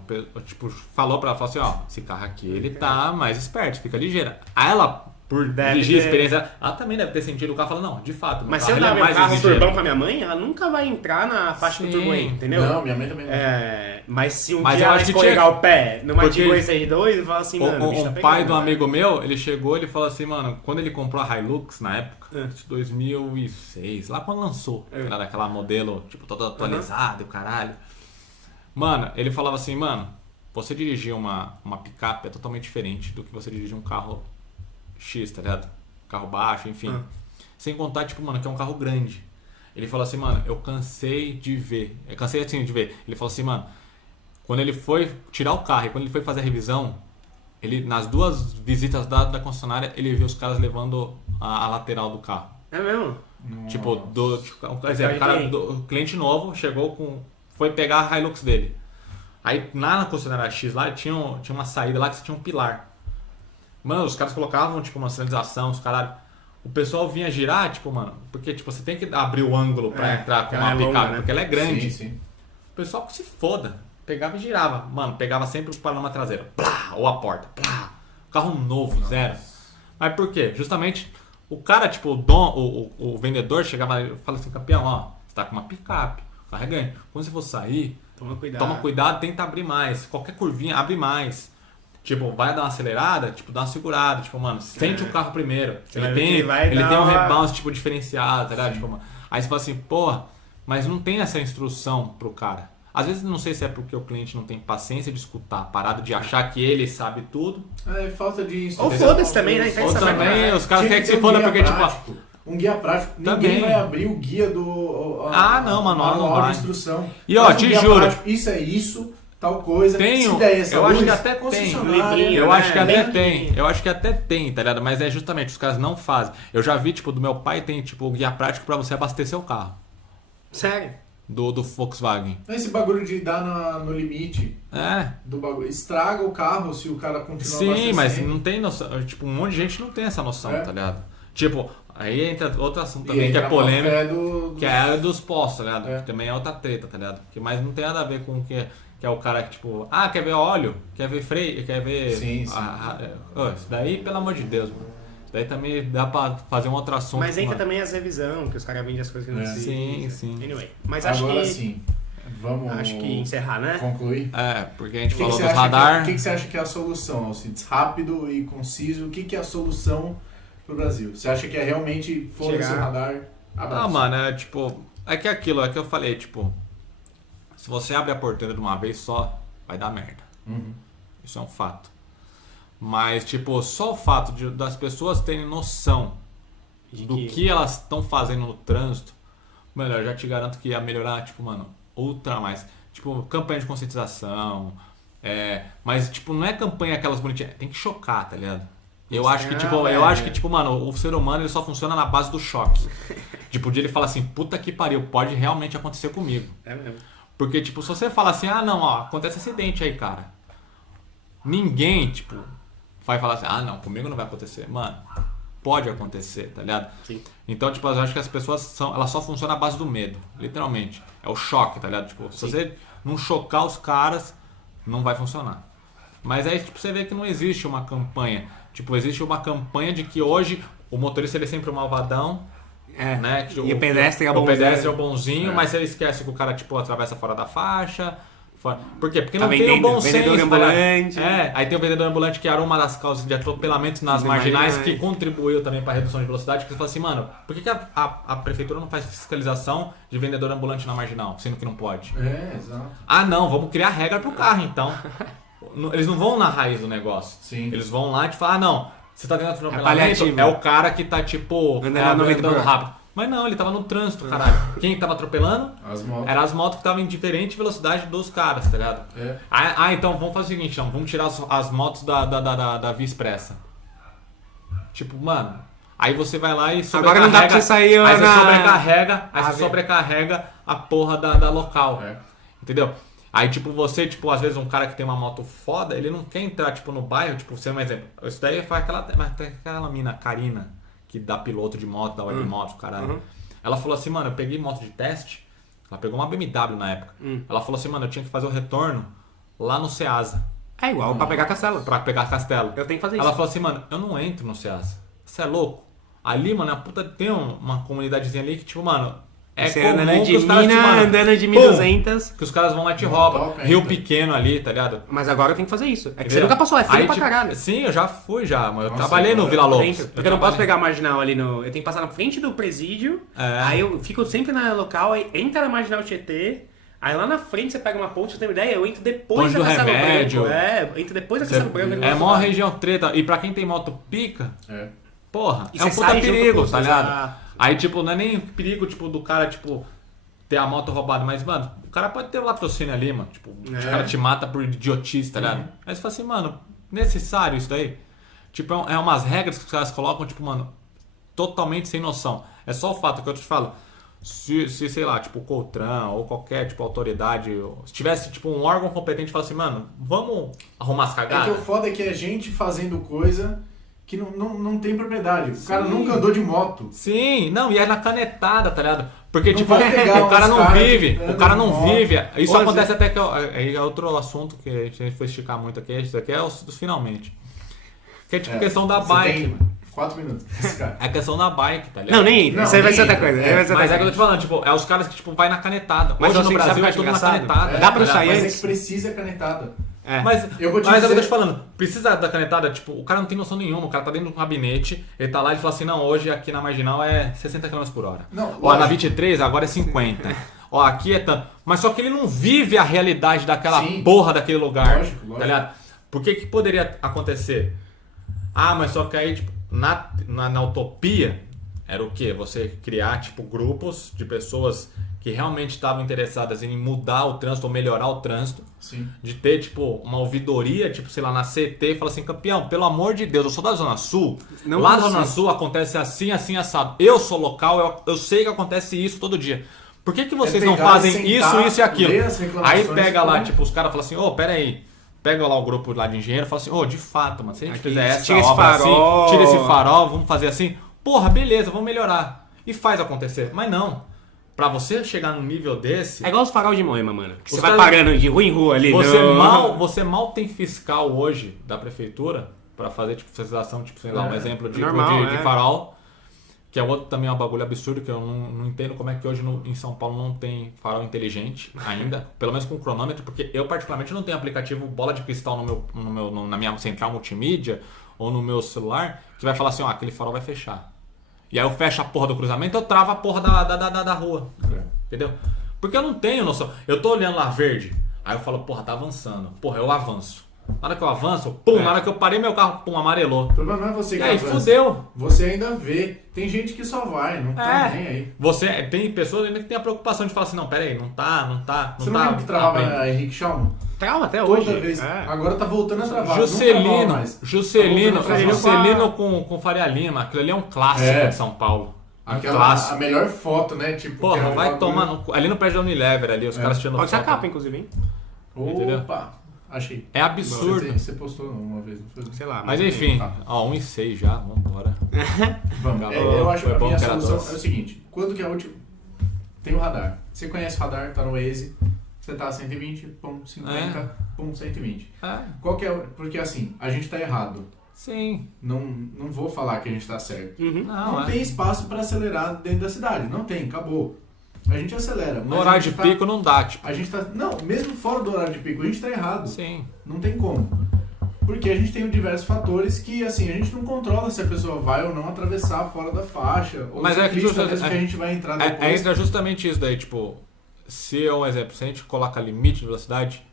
tipo, falou pra ela, falou assim, ó, esse carro aqui, ele tá mais esperto, fica ligeira. Aí ela... Por dirigir a experiência, ela também deve ter sentido o carro falando, não, de fato. Mas se eu dar meu carro turbão pra minha mãe, ela nunca vai entrar na faixa do turbo aí, entendeu? Não, minha mãe também não. Mas se um dia ela escorregar o pé numa Tiggo 62, eu falo assim, mano, o bicho tá pegando, pai do amigo meu, ele chegou, ele falou assim, mano, quando ele comprou a Hilux na época, de 2006, lá quando lançou, era daquela modelo, tipo, toda atualizada e o caralho. Mano, ele falava assim, mano, você dirigir uma picape é totalmente diferente do que você dirigir um carro X, tá ligado? Carro baixo, enfim. Sem contar, tipo, mano, que é um carro grande. Ele falou assim, mano, eu cansei de ver. Eu cansei assim de ver. Ele falou assim, mano, quando ele foi tirar o carro e quando ele foi fazer a revisão, ele, nas 2 visitas da concessionária, ele viu os caras levando a lateral do carro. É mesmo? Tipo, o cliente novo chegou foi pegar a Hilux dele. Aí na concessionária X lá tinha uma saída lá que você tinha um pilar. Mano, os caras colocavam, tipo, uma sinalização, os caras... O pessoal vinha girar, tipo, mano... Porque, tipo, você tem que abrir o ângulo pra entrar com uma picape, porque ela é grande. Sim. O pessoal que se foda. Pegava e girava. Mano, pegava sempre o panorama traseiro. Plá, ou a porta. Plá. Carro novo, zero. Mas por quê? Justamente, o cara, tipo, o vendedor chegava e falava assim, campeão, ó, você tá com uma picape, o carro é grande. Quando você for sair, toma cuidado, tenta abrir mais. Qualquer curvinha, abre mais. Tipo, vai dar uma acelerada, tipo, dá uma segurada, tipo, mano, sente o carro primeiro. Ele tem um rebounce, tipo, diferenciado, tá ligado? Tipo, mano, aí você fala assim, porra, mas não tem essa instrução pro cara. Às vezes, não sei se é porque o cliente não tem paciência de escutar a parada, de achar que ele sabe tudo. É falta de instrução. Ou foda-se também, né? Ou também, os caras querem que se foda porque, prático. Tipo... Um guia prático. Ninguém vai abrir o guia do... não, manual não vai. De instrução. E ó, te juro... Prático, isso é isso... Tal coisa, eu acho que até tem. Eu acho que até tem. Eu acho que até tem, tá ligado? Mas é justamente, os caras não fazem. Eu já vi, tipo, do meu pai tem, tipo, o guia prático pra você abastecer o carro. Sério? do Volkswagen. Esse bagulho de dar no limite do bagulho. Estraga o carro se o cara continuar abastecendo. Sim, mas não tem noção. Tipo, um monte de gente não tem essa noção, tá ligado? Tipo, aí entra outro assunto também que é polêmico, que é a área dos postos, tá ligado? Que também é outra treta, tá ligado? Mas não tem nada a ver com o que é o cara que, tipo, quer ver óleo, quer ver freio, quer ver... Sim. Isso daí, pelo amor de Deus, mano. Daí também dá pra fazer um outro assunto. Mas entra também as revisão, que os caras vendem as coisas que não precisam. Sim. Anyway, mas agora sim, vamos... Acho que encerrar, né? Concluir. Porque a gente falou dos radar... O que você acha que é a solução, Alcides? Rápido e conciso, o que é a solução pro Brasil? Você acha que é realmente foda-se o radar? Abraço. Não, mano, é que aquilo, é que eu falei, tipo... Se você abre a porteira de uma vez só, vai dar merda. Isso é um fato. Mas, tipo, só o fato das pessoas terem noção do que elas estão fazendo no trânsito, mano, eu já te garanto que ia melhorar, tipo, mano, ultra mais. Tipo, campanha de conscientização, mas, tipo, não é campanha aquelas bonitinhas, tem que chocar, tá ligado? Eu acho que, tipo, mano, o ser humano ele só funciona na base do choque. Tipo, de ele falar assim, puta que pariu, pode realmente acontecer comigo. É mesmo. Porque, tipo, se você fala assim, acontece acidente aí, cara. Ninguém, tipo... vai falar assim, não, comigo não vai acontecer. Mano, pode acontecer, tá ligado? Sim. Então, tipo, eu acho que as pessoas elas só funcionam à base do medo, literalmente. É o choque, tá ligado? Tipo, se você não chocar os caras, não vai funcionar. Mas aí, tipo, você vê que não existe uma campanha. Tipo, existe uma campanha de que hoje o motorista ele é sempre o malvadão, né? E o pedestre é o bonzinho. O pedestre é o bonzinho, mas ele esquece que o cara, tipo, atravessa fora da faixa. Por quê? Porque não tem o bom senso. Ambulante. Aí tem o vendedor ambulante que era uma das causas de atropelamentos nas marginais que contribuiu também para a redução de velocidade. Que você fala assim, mano, por que a prefeitura não faz fiscalização de vendedor ambulante na marginal, sendo que não pode? Exato. Não, vamos criar regra pro carro então. Eles não vão na raiz do negócio. Sim. Eles vão lá e falar, não, você tá dentro do atropelamento, é o cara que tá tipo andando rápido. Mas não, ele tava no trânsito, caralho. Quem tava atropelando? As motos. Eram as motos que estavam em diferente velocidade dos caras, tá ligado? Então vamos fazer o seguinte, então, vamos tirar as motos da Via Expressa. Tipo, mano, aí você vai lá e sobrecarrega. Agora não dá pra você sair aí você sobrecarrega a porra da local. Entendeu? Aí, tipo, você, tipo, às vezes um cara que tem uma moto foda, ele não quer entrar, tipo, no bairro, tipo, você é um exemplo. Isso daí foi aquela mina, Karina, que dá piloto de moto, dá web moto, caralho. Ela falou assim, mano, eu peguei moto de teste, ela pegou uma BMW na época. Ela falou assim, mano, eu tinha que fazer o retorno lá no Ceasa. É igual pra pegar Castelo. Pra pegar Castelo. Eu tenho que fazer isso. Ela falou assim, mano, eu não entro no Ceasa. Você é louco? Ali, mano, tem uma comunidadezinha ali que, tipo, mano... Você andando de mina, andando de 1.200. Que os caras vão lá e te roubam. Rio pequeno ali, tá ligado? Mas agora eu tenho que fazer isso. É que você nunca passou, é feio pra caralho. Sim, eu já fui mas eu trabalhei no Vila Lobos. Porque eu não posso pegar a marginal ali no... Eu tenho que passar na frente do presídio, aí eu fico sempre na local, aí entra na marginal Tietê, aí lá na frente você pega uma ponte, você tem uma ideia, eu entro depois da Castelo Branco. Eu entro depois da Castelo Branco. É maior região treta. E pra quem tem moto pica, porra, e é um puta perigo, tá ligado? Exato. Aí, tipo, não é nem perigo, tipo, do cara, tipo, ter a moto roubada, mas, mano, o cara pode ter um latrocínio ali, mano. Tipo, o cara te mata por idiotice, tá ligado? Aí você fala assim, mano, necessário isso daí? Tipo, é umas regras que os caras colocam, tipo, mano, totalmente sem noção. É só o fato que eu te falo, se sei lá, tipo, o Coltran ou qualquer, tipo, autoridade, se tivesse, tipo, um órgão competente e fala assim, mano, vamos arrumar as cagadas. É que o foda é que é gente fazendo coisa... que não tem propriedade. O cara nunca andou de moto. Sim, não, e é na canetada, tá ligado? Porque, tipo, o cara não vive. O cara não vive. Isso acontece até que... É outro assunto que a gente foi esticar muito aqui. Isso aqui é dos finalmente. Que é tipo questão da bike. Tem 4 minutos. É a questão da bike, tá ligado? Não, nem isso aí vai ser outra coisa. Mas é que eu tô te falando, tipo, é os caras que, tipo, vai na canetada. Mas hoje no Brasil é tudo na canetada. Dá pra sair antes? Mas antes? é que precisa canetada. Mas é o que eu tô te falando, precisa da canetada, tipo, o cara não tem noção nenhuma, o cara tá dentro de um gabinete, ele tá lá e fala assim, não, hoje aqui na marginal é 60 km por hora. Na 23 agora é 50. Aqui é tanto. Mas só que ele não vive a realidade daquela porra daquele lugar. Lógico. Tá ligado? Por que poderia acontecer? Mas só que aí, tipo, na utopia, era o quê? Você criar, tipo, grupos de pessoas que realmente estavam interessadas em mudar o trânsito ou melhorar o trânsito. Sim. De ter, tipo, uma ouvidoria, tipo, sei lá, na CT e falar assim, campeão, pelo amor de Deus, eu sou da Zona Sul, lá na Zona Sul acontece assim, assim, assado. Eu sou local, eu sei que acontece isso todo dia. Por que vocês não fazem isso e aquilo? Aí pega lá, tipo, os caras falam assim, pera aí. Pega lá o grupo lá de engenheiro e fala assim, de fato, mano, se a gente fizer essa obra assim, tira esse farol, vamos fazer assim. Porra, beleza, vamos melhorar. E faz acontecer. Mas não. Pra você chegar num nível desse... É igual os farol de Moema, mano. Que você vai parando de rua em rua ali. Você mal tem fiscal hoje da prefeitura pra fazer, tipo, fiscalização, tipo, sei lá, um exemplo de farol. Que é outro também, um bagulho absurdo, que eu não entendo como é que hoje em São Paulo não tem farol inteligente ainda, pelo menos com cronômetro, porque eu particularmente não tenho aplicativo bola de cristal na minha central multimídia ou no meu celular, que vai falar assim, aquele farol vai fechar. E aí eu fecho a porra do cruzamento, eu travo a porra da rua. Entendeu? Porque eu não tenho noção. Eu tô olhando lá verde, aí eu falo, porra, tá avançando. Porra, eu avanço. Na hora que eu avanço, na hora que eu parei meu carro, amarelou. O problema não é você que avança. E aí, fudeu. Você ainda vê. Tem gente que só vai, não tá nem aí. Tem pessoas ainda que tem a preocupação de falar assim, não, pera aí, não tá. Você não lembra que travava Henrique Schalman? Trava até hoje. Toda vez. Agora tá voltando a travar. Juscelino com Faria Lima, aquilo ali é um clássico de São Paulo. A melhor foto, né? Tipo, porra, vai tomar ali no prédio da Unilever, ali, os caras tirando foto. Pode ser a capa, inclusive, hein? Opa! Achei. É absurdo. Você postou uma vez, não foi? Sei lá. Mas enfim, 1,6 já, vambora. Vamos. Eu acho que a minha solução é o seguinte: quando que é a última. Tem o radar. Você conhece o radar, tá no Waze, você tá a 120, pum, 50, pum, 120. Qual que é? Porque assim, a gente tá errado. Sim. Não vou falar que a gente tá certo. Não tem espaço pra acelerar dentro da cidade. Não tem, acabou. A gente acelera. No horário de pico não dá, tipo. A gente tá. Não, mesmo fora do horário de pico, a gente tá errado. Sim. Não tem como. Porque a gente tem diversos fatores que, assim, a gente não controla se a pessoa vai ou não atravessar fora da faixa. Ou mas se é que que a gente vai entrar depois. Entra justamente isso daí, tipo, se é um exemplo, se a gente coloca limite de velocidade,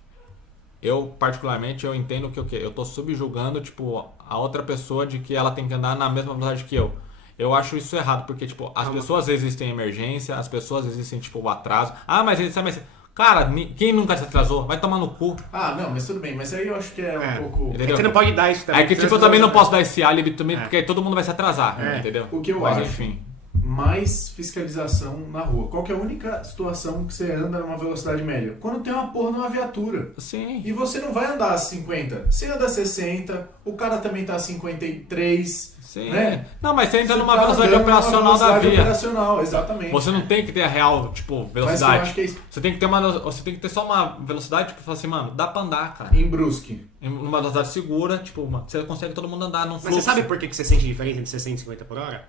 eu particularmente eu entendo que o quê? Eu tô subjugando, tipo, a outra pessoa de que ela tem que andar na mesma velocidade que eu. Eu acho isso errado, porque, tipo, as pessoas existem emergência, as pessoas existem, tipo, o atraso. Mas ele sabe, cara, quem nunca se atrasou? Vai tomar no cu. Não, mas tudo bem, mas aí eu acho que é um pouco... É que você não pode dar isso também. É que, tipo, eu também não posso dar esse álibi também, porque todo mundo vai se atrasar, entendeu? O que eu acho, enfim, mais fiscalização na rua. Qual que é a única situação que você anda numa velocidade média? Quando tem uma porra numa viatura. Sim. E você não vai andar a 50, você anda a 60, o cara também tá a 53... Sim. Né? Não, mas você entra numa velocidade operacional da via. Operacional, exatamente. Você não tem que ter a real, tipo, velocidade. Mas eu acho que é isso. Você tem que ter só uma velocidade, tipo, falar assim, mano, dá pra andar, cara. Em Brusque. Numa velocidade segura, tipo, você consegue todo mundo andar num fluxo. Mas você sabe por que você sente diferença entre 60 e 50 por hora?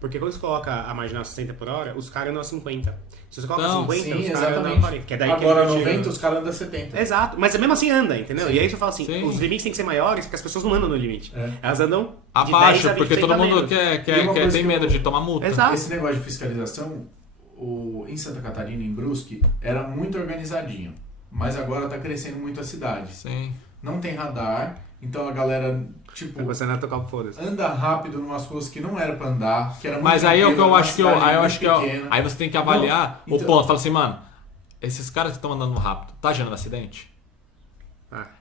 Porque quando você coloca a marginal 60 por hora, os caras andam a 50. Se você coloca 50, os caras andam a 40. Que é daí agora que 90, os caras andam a 70. Exato, mas mesmo assim anda, entendeu? Sim. E aí você fala assim, os limites têm que ser maiores porque as pessoas não andam no limite. Elas andam abaixo, porque todo mundo tem medo de tomar multa. Exato. Esse negócio de fiscalização, em Santa Catarina, em Brusque, era muito organizadinho. Mas agora tá crescendo muito a cidade. Sim. Não tem radar, então a galera... Tipo, você não tocar o foda-se. Anda rápido em umas ruas que não era pra andar, que era muito mas aí é o que eu acho que pequena. aí você tem que avaliar o ponto. Fala assim, mano, esses caras que estão andando rápido, tá gerando acidente?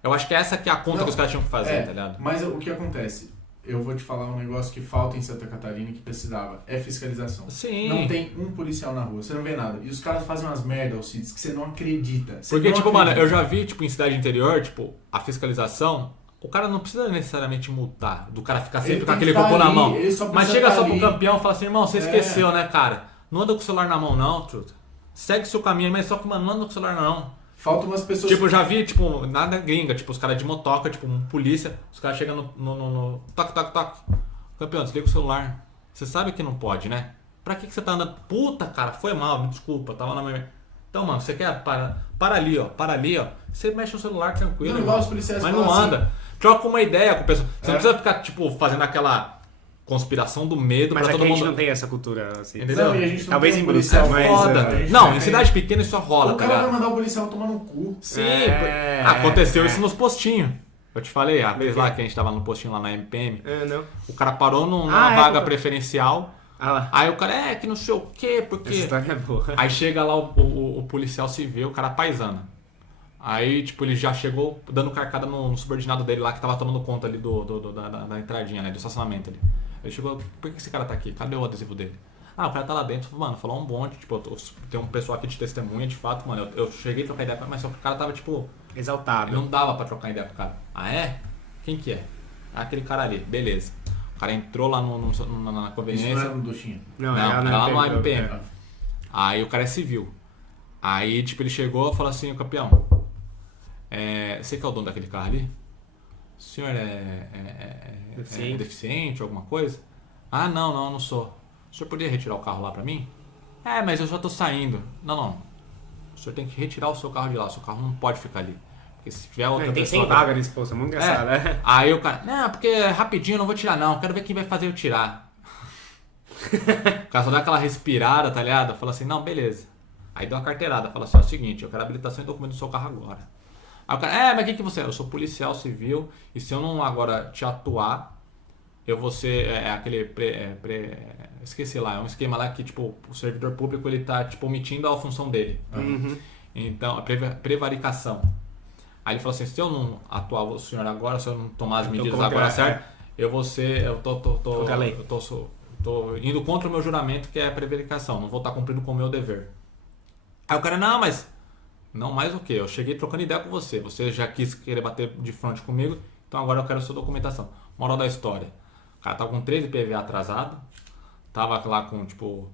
Eu acho que essa que é a conta que os caras tinham que fazer, tá ligado? Mas o que acontece? Eu vou te falar um negócio que falta em Santa Catarina e que precisava. É fiscalização. Sim. Não tem um policial na rua, você não vê nada. E os caras fazem umas merda, Alcides, que você não acredita. Porque, tipo, mano, eu já vi, tipo, em cidade interior, tipo, a fiscalização... O cara não precisa necessariamente multar, do cara ficar sempre com aquele cocô na mão. Mas chega só pro campeão e fala assim, irmão, você esqueceu, né, cara? Não anda com o celular na mão, não, truta. Segue seu caminho, mas só que, mano, não anda com o celular, não. Faltam umas pessoas... Tipo, já vi, tipo, nada gringa, tipo, os caras de motoca, tipo, polícia, os caras chegam no... Toque. Campeão, desliga o celular. Você sabe que não pode, né? Pra que você tá andando? Puta, cara, foi mal, me desculpa, tava na minha... Então, mano, você quer... Para ali, ó. Você mexe no celular tranquilo, não, os policiais mas não anda. Assim. Troca uma ideia com a pessoa. Você não precisa ficar, tipo, fazendo aquela conspiração do medo mas pra todo mundo. Mas a gente não tem essa cultura, assim. Entendeu? Não, e a gente não talvez tem em Brusque, mas... Foda. Não, em cidade pequena isso rola, o cara vai mandar o policial tomar no cu. Sim, aconteceu isso nos postinhos. Eu te falei, a vez lá que a gente tava no postinho lá na MPM, não. o cara parou numa vaga preferencial. Aí o cara, que não sei o quê, porque... Essa história é boa. Aí chega lá o policial civil, o cara paisana. Aí, tipo, ele já chegou dando carcada no subordinado dele lá, que tava tomando conta ali da entradinha, né, do estacionamento ali. Ele chegou, por que esse cara tá aqui? Cadê o adesivo dele? Ah, o cara tá lá dentro, mano, falou um monte, tipo, tem um pessoal aqui de testemunha, de fato, mano, eu cheguei a trocar ideia, mas só que o cara tava, tipo... Exaltado. Não dava pra trocar ideia com o cara. Ah, é? Quem que é? Ah, aquele cara ali, beleza. O cara entrou lá na conveniência. Isso não era no Duchinha? Não, era lá no AMPM. Aí o cara é civil. Aí, tipo, ele chegou e falou assim, campeão, você que é o dono daquele carro ali? O senhor é deficiente ou alguma coisa? Ah, não sou. O senhor poderia retirar o carro lá pra mim? Mas eu já tô saindo. Não. O senhor tem que retirar o seu carro de lá. O seu carro não pode ficar ali. Porque se tiver outra tem pessoa... Tem 100 vagas nesse posto, é muito engraçado, né? Aí o cara, não, porque rapidinho eu não vou tirar não. Quero ver quem vai fazer eu tirar. O cara só dá aquela respirada, tá ligado? Fala assim, não, beleza. Aí deu uma carteirada. Fala assim, ó, é o seguinte, eu quero habilitação e documento do seu carro agora. Aí o cara, mas quem que você é? Eu sou policial civil e se eu não agora te atuar, eu vou ser esqueci lá, é um esquema lá que tipo, o servidor público ele tá tipo, omitindo a função dele. Uhum. Então, prevaricação. Aí ele falou assim, se eu não atuar o senhor agora, se eu não tomar as medidas agora certo, eu vou ser, eu tô indo contra o meu juramento que é a prevaricação, não vou estar cumprindo com o meu dever. Aí o cara, não mais o quê? Eu cheguei trocando ideia com você. Você já quis querer bater de frente comigo, então agora eu quero a sua documentação. Moral da história. O cara tava com 13 PVA atrasado, tava lá com, tipo,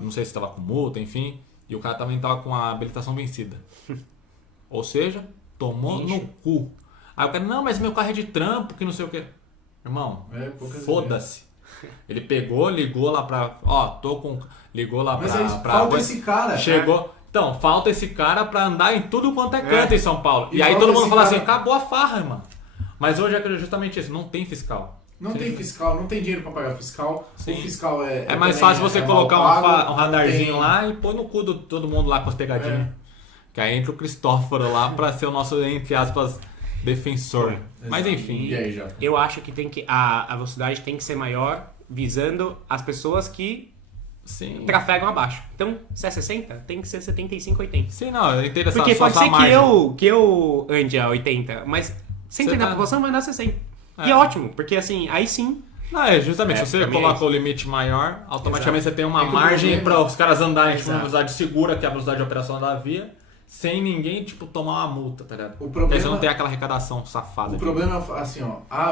não sei se tava com multa, enfim, e o cara também tava com a habilitação vencida. Ou seja, tomou no cu. Aí o cara, não, mas meu carro é de trampo, que não sei o quê. Irmão, foda-se. Ele pegou, ligou lá pra... ligou lá pra... Mas falta esse cara. Chegou... Então, falta esse cara pra andar em tudo quanto é canto em São Paulo. E aí todo mundo fala assim, acabou a farra, irmão. Mas hoje é justamente isso, não tem fiscal. Não tem fiscal, não tem dinheiro pra pagar fiscal. Sim. O fiscal é mais fácil você colocar um radarzinho lá e pôr no cu de todo mundo lá com as pegadinhas. Que aí entra o Cristóforo lá pra ser o nosso, entre aspas, defensor. Mas enfim. E aí, já? Eu acho que a velocidade tem que ser maior visando as pessoas que trafegam abaixo. Então, se é 60, tem que ser 75, 80. Sim, não, eu entendo essa Porque pode ser margem. que eu ande a 80, mas 100% da população vai andar a 60. E é ótimo, porque assim, aí sim... Justamente, se você coloca o limite maior, automaticamente você tem uma margem para os caras andarem tipo, uma velocidade segura, que é a velocidade de operação da via, sem ninguém, tipo, tomar uma multa, tá ligado? O problema... Porque você não tem aquela arrecadação safada. O problema é assim,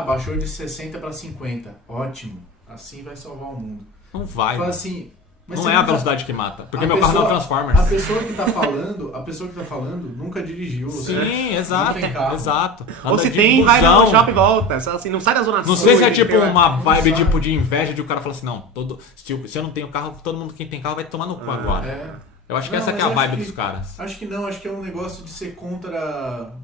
baixou de 60 para 50. Ótimo. Assim vai salvar o mundo. Não vai. Fala assim... Não é a velocidade que mata, porque meu carro não é um Transformers. A pessoa que tá falando nunca dirigiu. Sim, exato. Exato. Ou se tem, vai no shopping e volta. Assim, não sai da zona sul. Não sei se é tipo uma vibe tipo de inveja de o cara falar assim, não, se eu não tenho carro, todo mundo quem tem carro vai tomar no cu agora. Eu acho que essa que é a vibe dos caras. Acho que não, acho que é um negócio de ser contra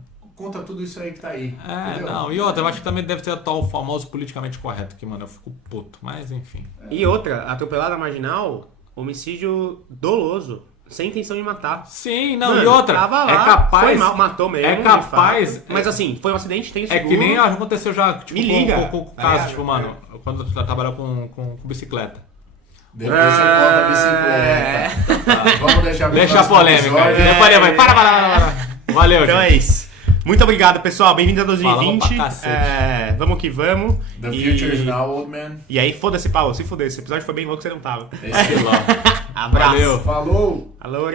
tudo isso aí que tá aí. Não, e outra, eu acho que também deve ter o famoso politicamente correto, que, mano, eu fico puto, mas enfim. E outra, atropelada marginal, homicídio doloso, sem intenção de matar. Sim, não, mano, e outra, lá, é capaz... Foi mal, matou mesmo, é capaz... Mas assim, foi um acidente, tem seguro. É que nem aconteceu já, tipo, me liga. Com o caso, tipo, mano, quando eu trabalhava com bicicleta. Depois você conta a bicicleta. Vamos deixa a polêmica. Vai, para. Valeu, então gente. É isso. Muito obrigado, pessoal. Bem-vindo a 2020. Vamos que vamos. The future is now, old man. E aí, foda-se, Paulo. Se fuder. Esse episódio foi bem louco, você não tava. Esse lá. Abraço. Valeu. Falou. Alô,